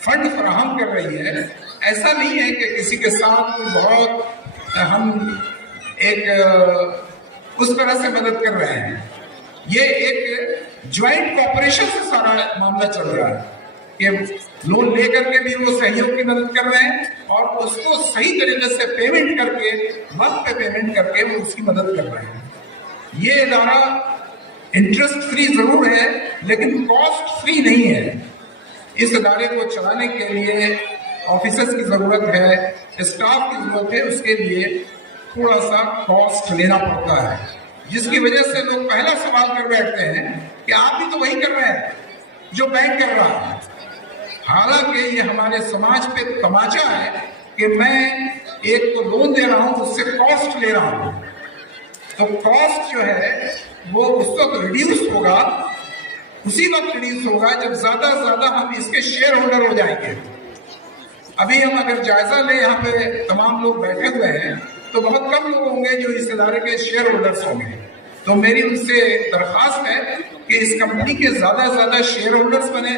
फंड फराहम कर रही है, ऐसा नहीं है कि किसी के साथ बहुत हम एक उस तरह से मदद कर रहे हैं। ये एक ज्वाइंट कॉपरेशन से सारा मामला चल रहा है कि लोन लेकर के भी वो सहयोग की मदद कर रहे हैं और उसको सही तरीके से पेमेंट करके, वक्त पे पेमेंट करके वो उसकी मदद कर रहे हैं। ये इदारा इंटरेस्ट फ्री जरूर है, लेकिन कॉस्ट फ्री नहीं है। इस इदारे को चलाने के लिए ऑफिसर्स की जरूरत है, स्टाफ की जरूरत है, उसके लिए थोड़ा सा कॉस्ट लेना पड़ता है, जिसकी वजह से लोग पहला सवाल कर बैठते हैं कि आप भी तो वही कर रहे हैं जो बैंक कर रहा है। हालांकि ये हमारे समाज पे तमाचा है कि मैं एक तो लोन दे रहा हूं, उससे कॉस्ट ले रहा हूं, तो कॉस्ट जो है वो उस वक्त रिड्यूस होगा, उसी वक्त रिड्यूस होगा जब ज्यादा से ज्यादा हम इसके शेयर होल्डर हो जाएंगे। अभी हम अगर जायजा लें, यहाँ पे तमाम लोग बैठे हुए हैं, तो बहुत कम लोग होंगे जो इस इदारे के शेयर होल्डर्स होंगे। तो मेरी उनसे दरख्वास्त है कि इस कंपनी के ज्यादा से ज्यादा शेयर होल्डर्स बने,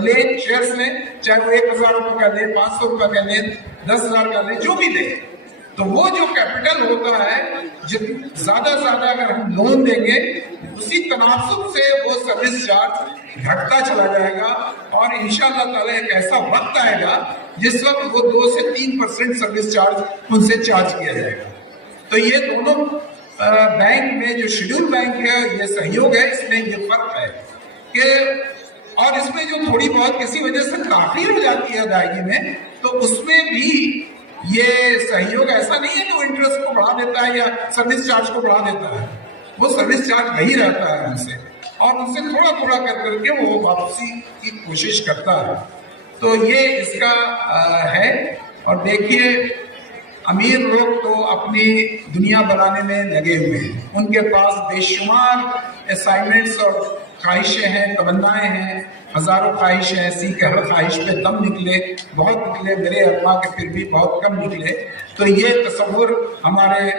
ले शेयर्स लें, चाहे वो 1,000 रुपए का ले, 500 रुपए का ले, 10,000 का ले, जो भी ले। तो वो जो कैपिटल होता है, ज्यादा से ज्यादा अगर हम लोन देंगे, उसी तनासुब से वो सर्विस चार्ज घटता चला जाएगा और इंशाअल्लाह ताला एक ऐसा वक्त आएगा जिस वक्त वो 2 से 3% सर्विस चार्ज उनसे चार्ज किया जाएगा। तो ये दोनों बैंक में जो शेड्यूल बैंक है, ये सहयोग है, इसमें ये फर्क है कि और इसमें जो थोड़ी बहुत किसी वजह से ताख़ीर हो जाती है अदायगी में, तो उसमें भी ये सहयोग ऐसा नहीं है कि वो इंटरेस्ट को बढ़ा देता है या सर्विस चार्ज को बढ़ा देता है। वो सर्विस चार्ज वही रहता है उनसे, और उनसे थोड़ा थोड़ा कर करके वो वापसी की कोशिश करता है। तो ये इसका है। और देखिए, अमीर लोग तो अपनी दुनिया बनाने में लगे हुए हैं, उनके पास बेशुमार असाइनमेंट्स और ख्वाहिशें हैं, तमन्नाएं हैं, हजारों ख्वाहिशें ऐसी कि हर ख्वाहिश पे दम निकले, बहुत निकले, मेरे अल्लाह के फिर भी बहुत कम निकले। तो ये तस्वुर हमारे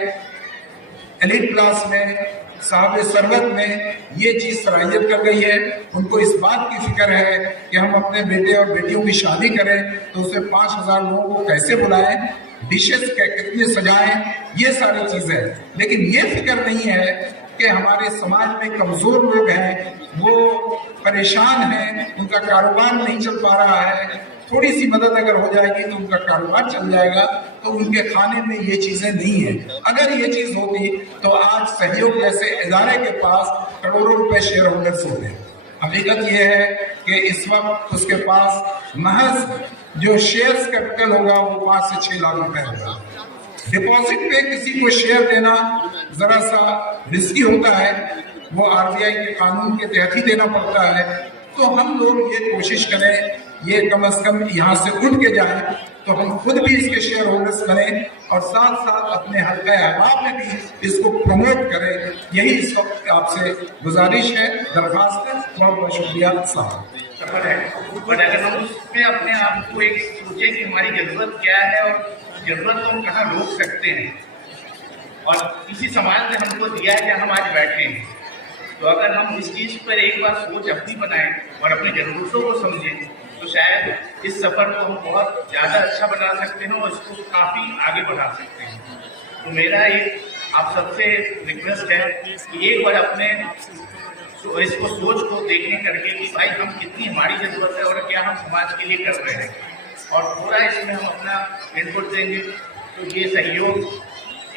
एलीट क्लास में, साहब सरवत में ये चीज़ सराहियत कर गई है। उनको इस बात की फिक्र है कि हम अपने बेटे और बेटियों की शादी करें तो उसे 5,000 लोगों को कैसे बुलाएं, डिशेस कितने सजाएं, ये सारी चीज़ें। लेकिन ये फिक्र नहीं है कि हमारे समाज में कमज़ोर लोग हैं, वो परेशान हैं, उनका कारोबार नहीं चल पा रहा है, थोड़ी सी मदद अगर हो जाएगी तो उनका कारोबार चल जाएगा। तो उनके खाने में ये चीज़ें नहीं है। अगर ये चीज़ होती तो आज सहयोग जैसे इदारे के पास करोड़ों रुपए शेयर होल्डर्स होते। हकीकत ये है कि इस वक्त उसके पास महज जो शेयर्स कैपिटल होगा वो 5 से 6 लाख रुपए होगा। डिपॉजिट पे किसी को शेयर देना जरा सा रिस्की होता है, वो आरबीआई के कानून के तहत ही देना पड़ता है। तो हम लोग ये कोशिश करें, ये कम से कम यहाँ से उठ के जाएं, तो हम खुद भी इसके शेयर होल्डर्स बने और साथ साथ अपने हल्का अहबाब में भी इसको प्रमोट करें। यही इस वक्त आपसे गुजारिश है, दरख्वास्त है। बहुत बहुत शुक्रिया साहब। बट अगर हम उसमें अपने आप को एक सोचे कि हमारी जरूरत क्या है और जरूरत को हम कहाँ रोक सकते हैं, और इसी समाज ने हमको दिया है कि हम आज बैठे हैं, तो अगर हम इस चीज़ पर एक बार सोच अपनी बनाएं और अपनी ज़रूरतों को समझें, तो शायद इस सफ़र को हम बहुत ज़्यादा अच्छा बना सकते हैं और इसको काफ़ी आगे बढ़ा सकते हैं। तो मेरा एक आप सबसे रिक्वेस्ट है कि एक बार अपने इसको सोच को देखने करके कि भाई हम कितनी हमारी ज़रूरत है और क्या हम समाज के लिए कर रहे हैं। और थोड़ा इसमें हम अपना इनपुट देंगे तो ये सहयोग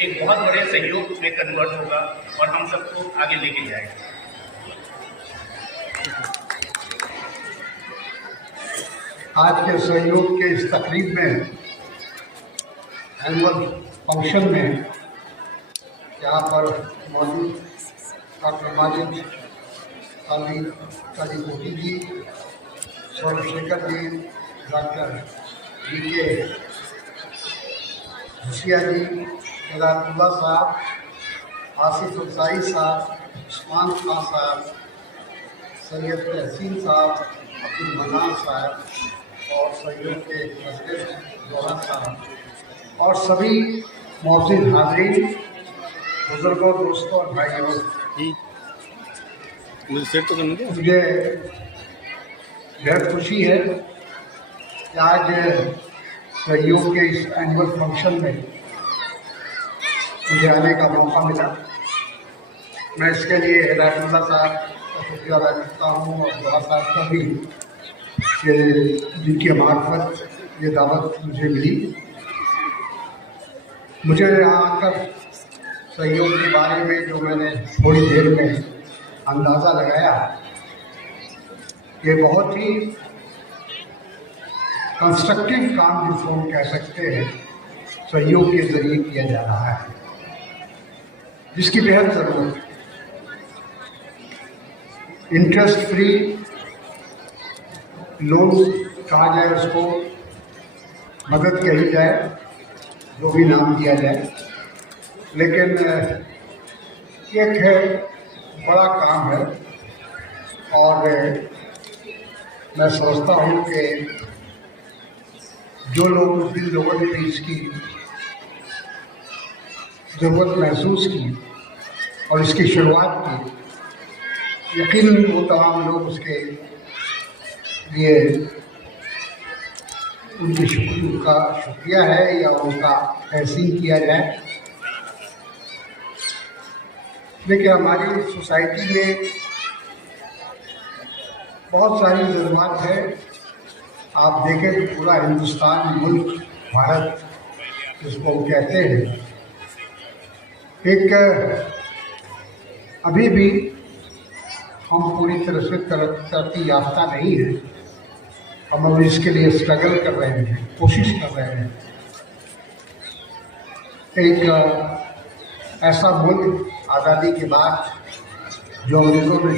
एक बहुत बड़े सहयोग में कन्वर्ट होगा और हम सबको आगे लेके जाएगा। आज के सहयोग के इस तकरीब में, एनुअल फंक्शन में यहाँ पर मौजूद डॉक्टर माजिद कालीकोटी जी, चंद्रशेखर जी, डॉक्टर DK हुशिया जी, हिदायतुल्लाह साहब, आसिफ अफजाई साहब, उस्मान खान साहब, सैयद तहसीन साहब, अब्दुल मन्नान साहब और सहयोग के प्रेसिडेंट जोहर साहब और सभी मौजूद हाज़रीन, बुजुर्गों, दोस्तों और भाइयों, मुझे बेहद खुशी है कि आज सहयोग के इस एनुअल फंक्शन में मुझे आने का मौका मिला। मैं इसके लिए हिदायतुल्लाह साहब का शुक्रिया अदा करता हूँ और जोहर साहब का भी, जिनकी मार्फत ये दावत मुझे मिली। मुझे यहाँ आकर सहयोग के बारे में जो मैंने थोड़ी देर में अंदाज़ा लगाया, ये बहुत ही कंस्ट्रक्टिव काम जिसको हम कह सकते हैं सहयोग के जरिए किया जा रहा है, जिसकी बेहद ज़रूरत है। इंटरेस्ट फ्री लोन कहा जाए उसको, मदद कही जाए, जो भी नाम दिया जाए, लेकिन एक है बड़ा काम है और मैं समझता हूँ कि जो लोग, जिन लोगों ने भी इसकी ज़रूरत महसूस की और इसकी शुरुआत की, यकीनन वो तमाम लोग उसके लिए उनकी उनका शुक्रिया है या उनका तहसीन किया जाए। देखिए, हमारी सोसाइटी में बहुत सारी ज़रूरत है। आप देखें तो पूरा हिंदुस्तान, मुल्क, भारत जिसको हम कहते हैं, एक अभी भी हम पूरी तरह से तरक्की याफ्ता नहीं है। हम अभी इसके लिए स्ट्रगल कर रहे हैं, कोशिश कर रहे हैं। एक ऐसा मुल्क आज़ादी के बाद जो अंग्रेज़ों ने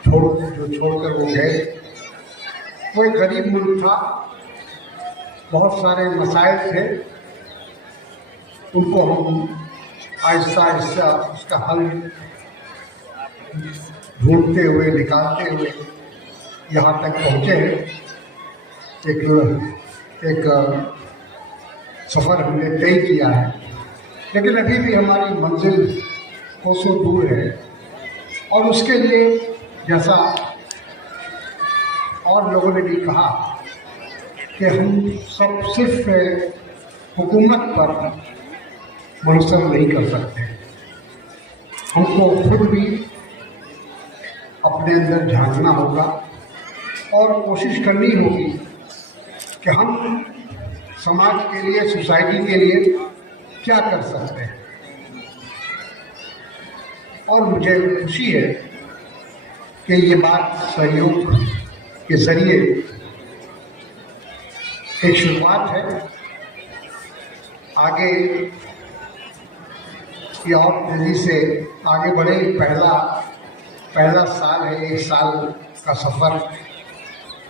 छोड़कर वो गए, वो एक गरीब मुल्क था, बहुत सारे मसाइल थे, उनको हम आहिस्ता आहिस्ता उसका हल ढूंढते हुए, निकालते हुए यहाँ तक पहुँचे हैं। एक सफ़र हमने तय किया है, लेकिन अभी भी हमारी मंजिल कोसों दूर है और उसके लिए, जैसा और लोगों ने भी कहा, कि हम सब सिर्फ हुकूमत पर मुनसर नहीं कर सकते। हमको खुद भी अपने अंदर झांकना होगा और कोशिश करनी होगी कि हम समाज के लिए, सोसाइटी के लिए क्या कर सकते हैं। और मुझे खुशी है कि ये बात सहयोग के ज़रिए एक शुरुआत है, आगे ये और तेज़ी से आगे बढ़े। पहला साल है, 1 साल का सफ़र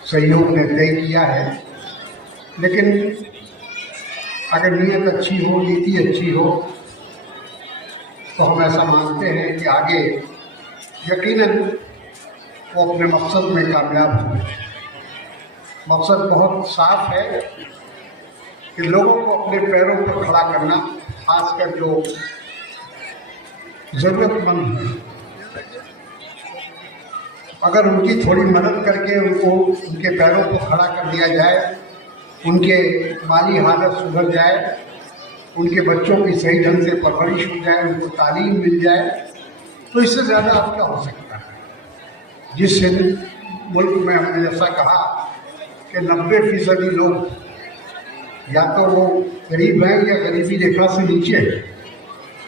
सहयोग ने तय किया है, लेकिन अगर नीयत अच्छी हो, नीति अच्छी हो, तो हम ऐसा मानते हैं कि आगे यकीनन वो अपने मकसद में कामयाब होंगे। मकसद बहुत साफ है कि लोगों को अपने पैरों पर खड़ा करना, खासकर जो ज़रूरतमंद हैं, अगर उनकी थोड़ी मदद करके उनको उनके पैरों पर खड़ा कर दिया जाए, उनके माली हालत सुधर जाए, उनके बच्चों की सही ढंग से परवरिश हो जाए, उनको तालीम मिल जाए, तो इससे ज़्यादा अब क्या हो सकता है। जिस मुल्क में हमने जैसा कहा कि 90% लोग या तो वो गरीब हैं या गरीबी रेखा से नीचे है।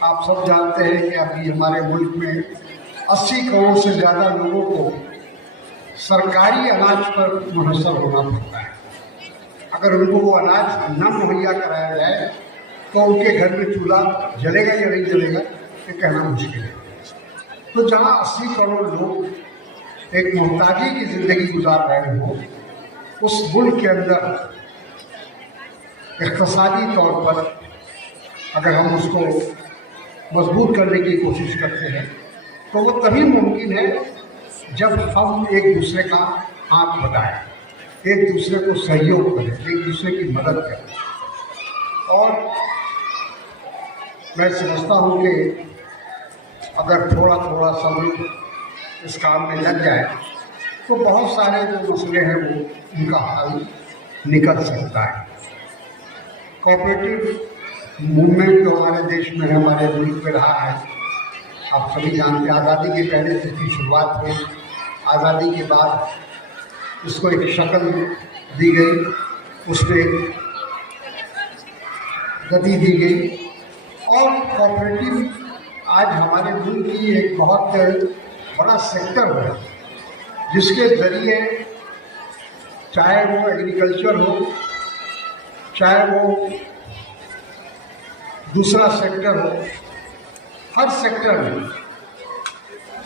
आप सब जानते हैं कि अभी हमारे मुल्क में 80 करोड़ से ज़्यादा लोगों को सरकारी अनाज पर मुनहसर होना पड़ता है। अगर उनको वो अनाज न मुहैया कराया जाए तो उनके घर में चूल्हा जलेगा या नहीं जलेगा ये कहना मुश्किल है। तो जहाँ 80 करोड़ लोग एक मोहताजी की ज़िंदगी गुजार रहे हो, उस मुल्क के अंदर इक़्तिसादी तौर पर अगर हम उसको मजबूत करने की कोशिश करते हैं तो वो तभी मुमकिन है जब हम एक दूसरे का हाथ बढ़ाएं, एक दूसरे को सहयोग करें, एक दूसरे की मदद करें। और मैं समझता हूँ कि अगर थोड़ा थोड़ा सब लोग इस काम में लग जाए तो बहुत सारे जो मसले हैं वो उनका हल निकल सकता है। कोऑपरेटिव मूवमेंट जो हमारे देश में है, हमारे मुल्क में रहा है, आप सभी जानते हैं। आज़ादी के पहले से इसकी शुरुआत हुई, आज़ादी के बाद इसको एक शक्ल दी गई, उसमें गति दी गई और कोऑपरेटिव आज हमारे मुल्क की एक बहुत बड़ा सेक्टर है जिसके ज़रिए चाहे वो एग्रीकल्चर हो, चाहे वो दूसरा सेक्टर हो, हर सेक्टर में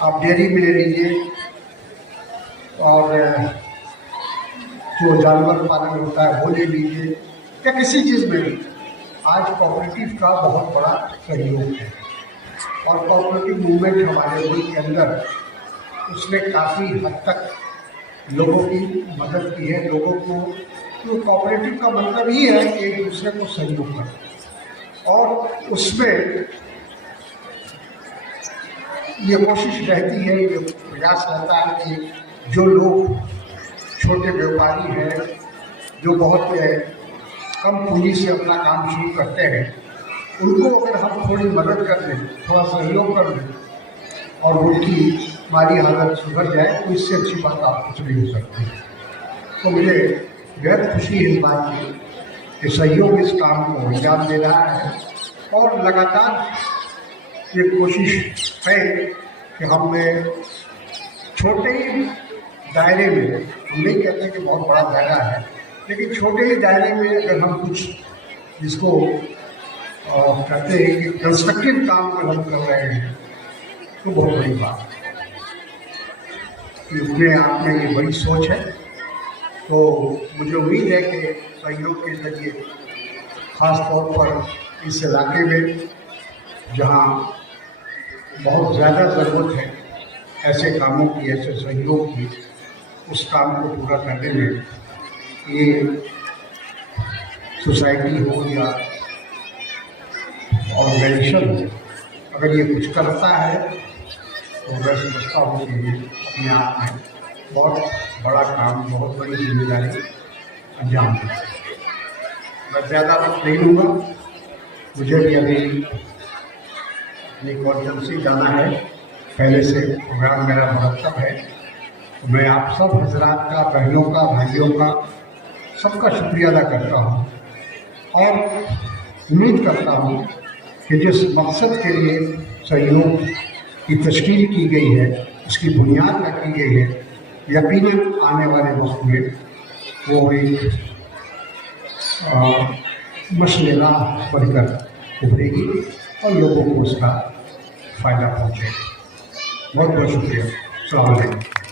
आप डेयरी में ले लीजिए और जो जानवर पालन होता है वो ले लीजिए या किसी चीज़ में भी आज कोऑपरेटिव का बहुत बड़ा सहयोग है। और कोऑपरेटिव मूवमेंट हमारे मुल्क के अंदर उसने काफ़ी हद तक लोगों की मदद की है। लोगों को तो कोऑपरेटिव का मतलब ही है कि एक दूसरे को सहयोग करें और उसमें ये कोशिश रहती है, ये प्रयास रहता है कि जो लोग छोटे व्यापारी हैं, जो बहुत कम पूंजी से अपना काम शुरू करते हैं, उनको अगर हम थोड़ी मदद कर दें, थोड़ा सहयोग कर दें और उनकी माली हालत सुधर जाए तो इससे अच्छी बात आप कुछ नहीं हो सकती। तो मुझे बेहद खुशी है इस बात की कि सहयोग इस काम को अंजाम दे रहा है और लगातार ये कोशिश है कि हम छोटे ही दायरे में, हम नहीं कहते कि बहुत बड़ा दायरा है, लेकिन छोटे ही दायरे में अगर हम कुछ जिसको कहते हैं कि कंस्ट्रक्टिव काम अगर हम कर रहे हैं तो बहुत बड़ी बात है। इसमें आप में ये बड़ी सोच है, तो मुझे उम्मीद है कि सहयोग के जरिए ख़ास तौर पर इस इलाके में जहाँ बहुत ज़्यादा ज़रूरत है ऐसे कामों की, ऐसे सहयोग की, उस काम को पूरा करने में ये सोसाइटी हो या ऑर्गेनाइजेशन हो, अगर ये कुछ करता है तो मैं समझता हूँ कि अपने आप में बहुत बड़ा काम, बहुत बड़ी जिम्मेदारी अंजाम देता है। मैं ज़्यादा वक्त नहीं लूँगा, मुझे भी अभी अपनी कॉन्फ्रेंस जाना है, पहले से प्रोग्राम मेरा मुरतब है। तो मैं आप सब हजरात का, बहनों का, भाइयों का, सबका शुक्रिया अदा करता हूँ और उम्मीद करता हूँ कि जिस मकसद के लिए सहयोग की तश्कील की गई है, उसकी बुनियाद रखी गई है, यकीनन आने वाले वक्त में वो एक मसला बनकर उभरेगी और लोगों को उसका फ़ायदा पहुँचेगा। बहुत बहुत शुक्रिया। अस्सलाम वालेकुम।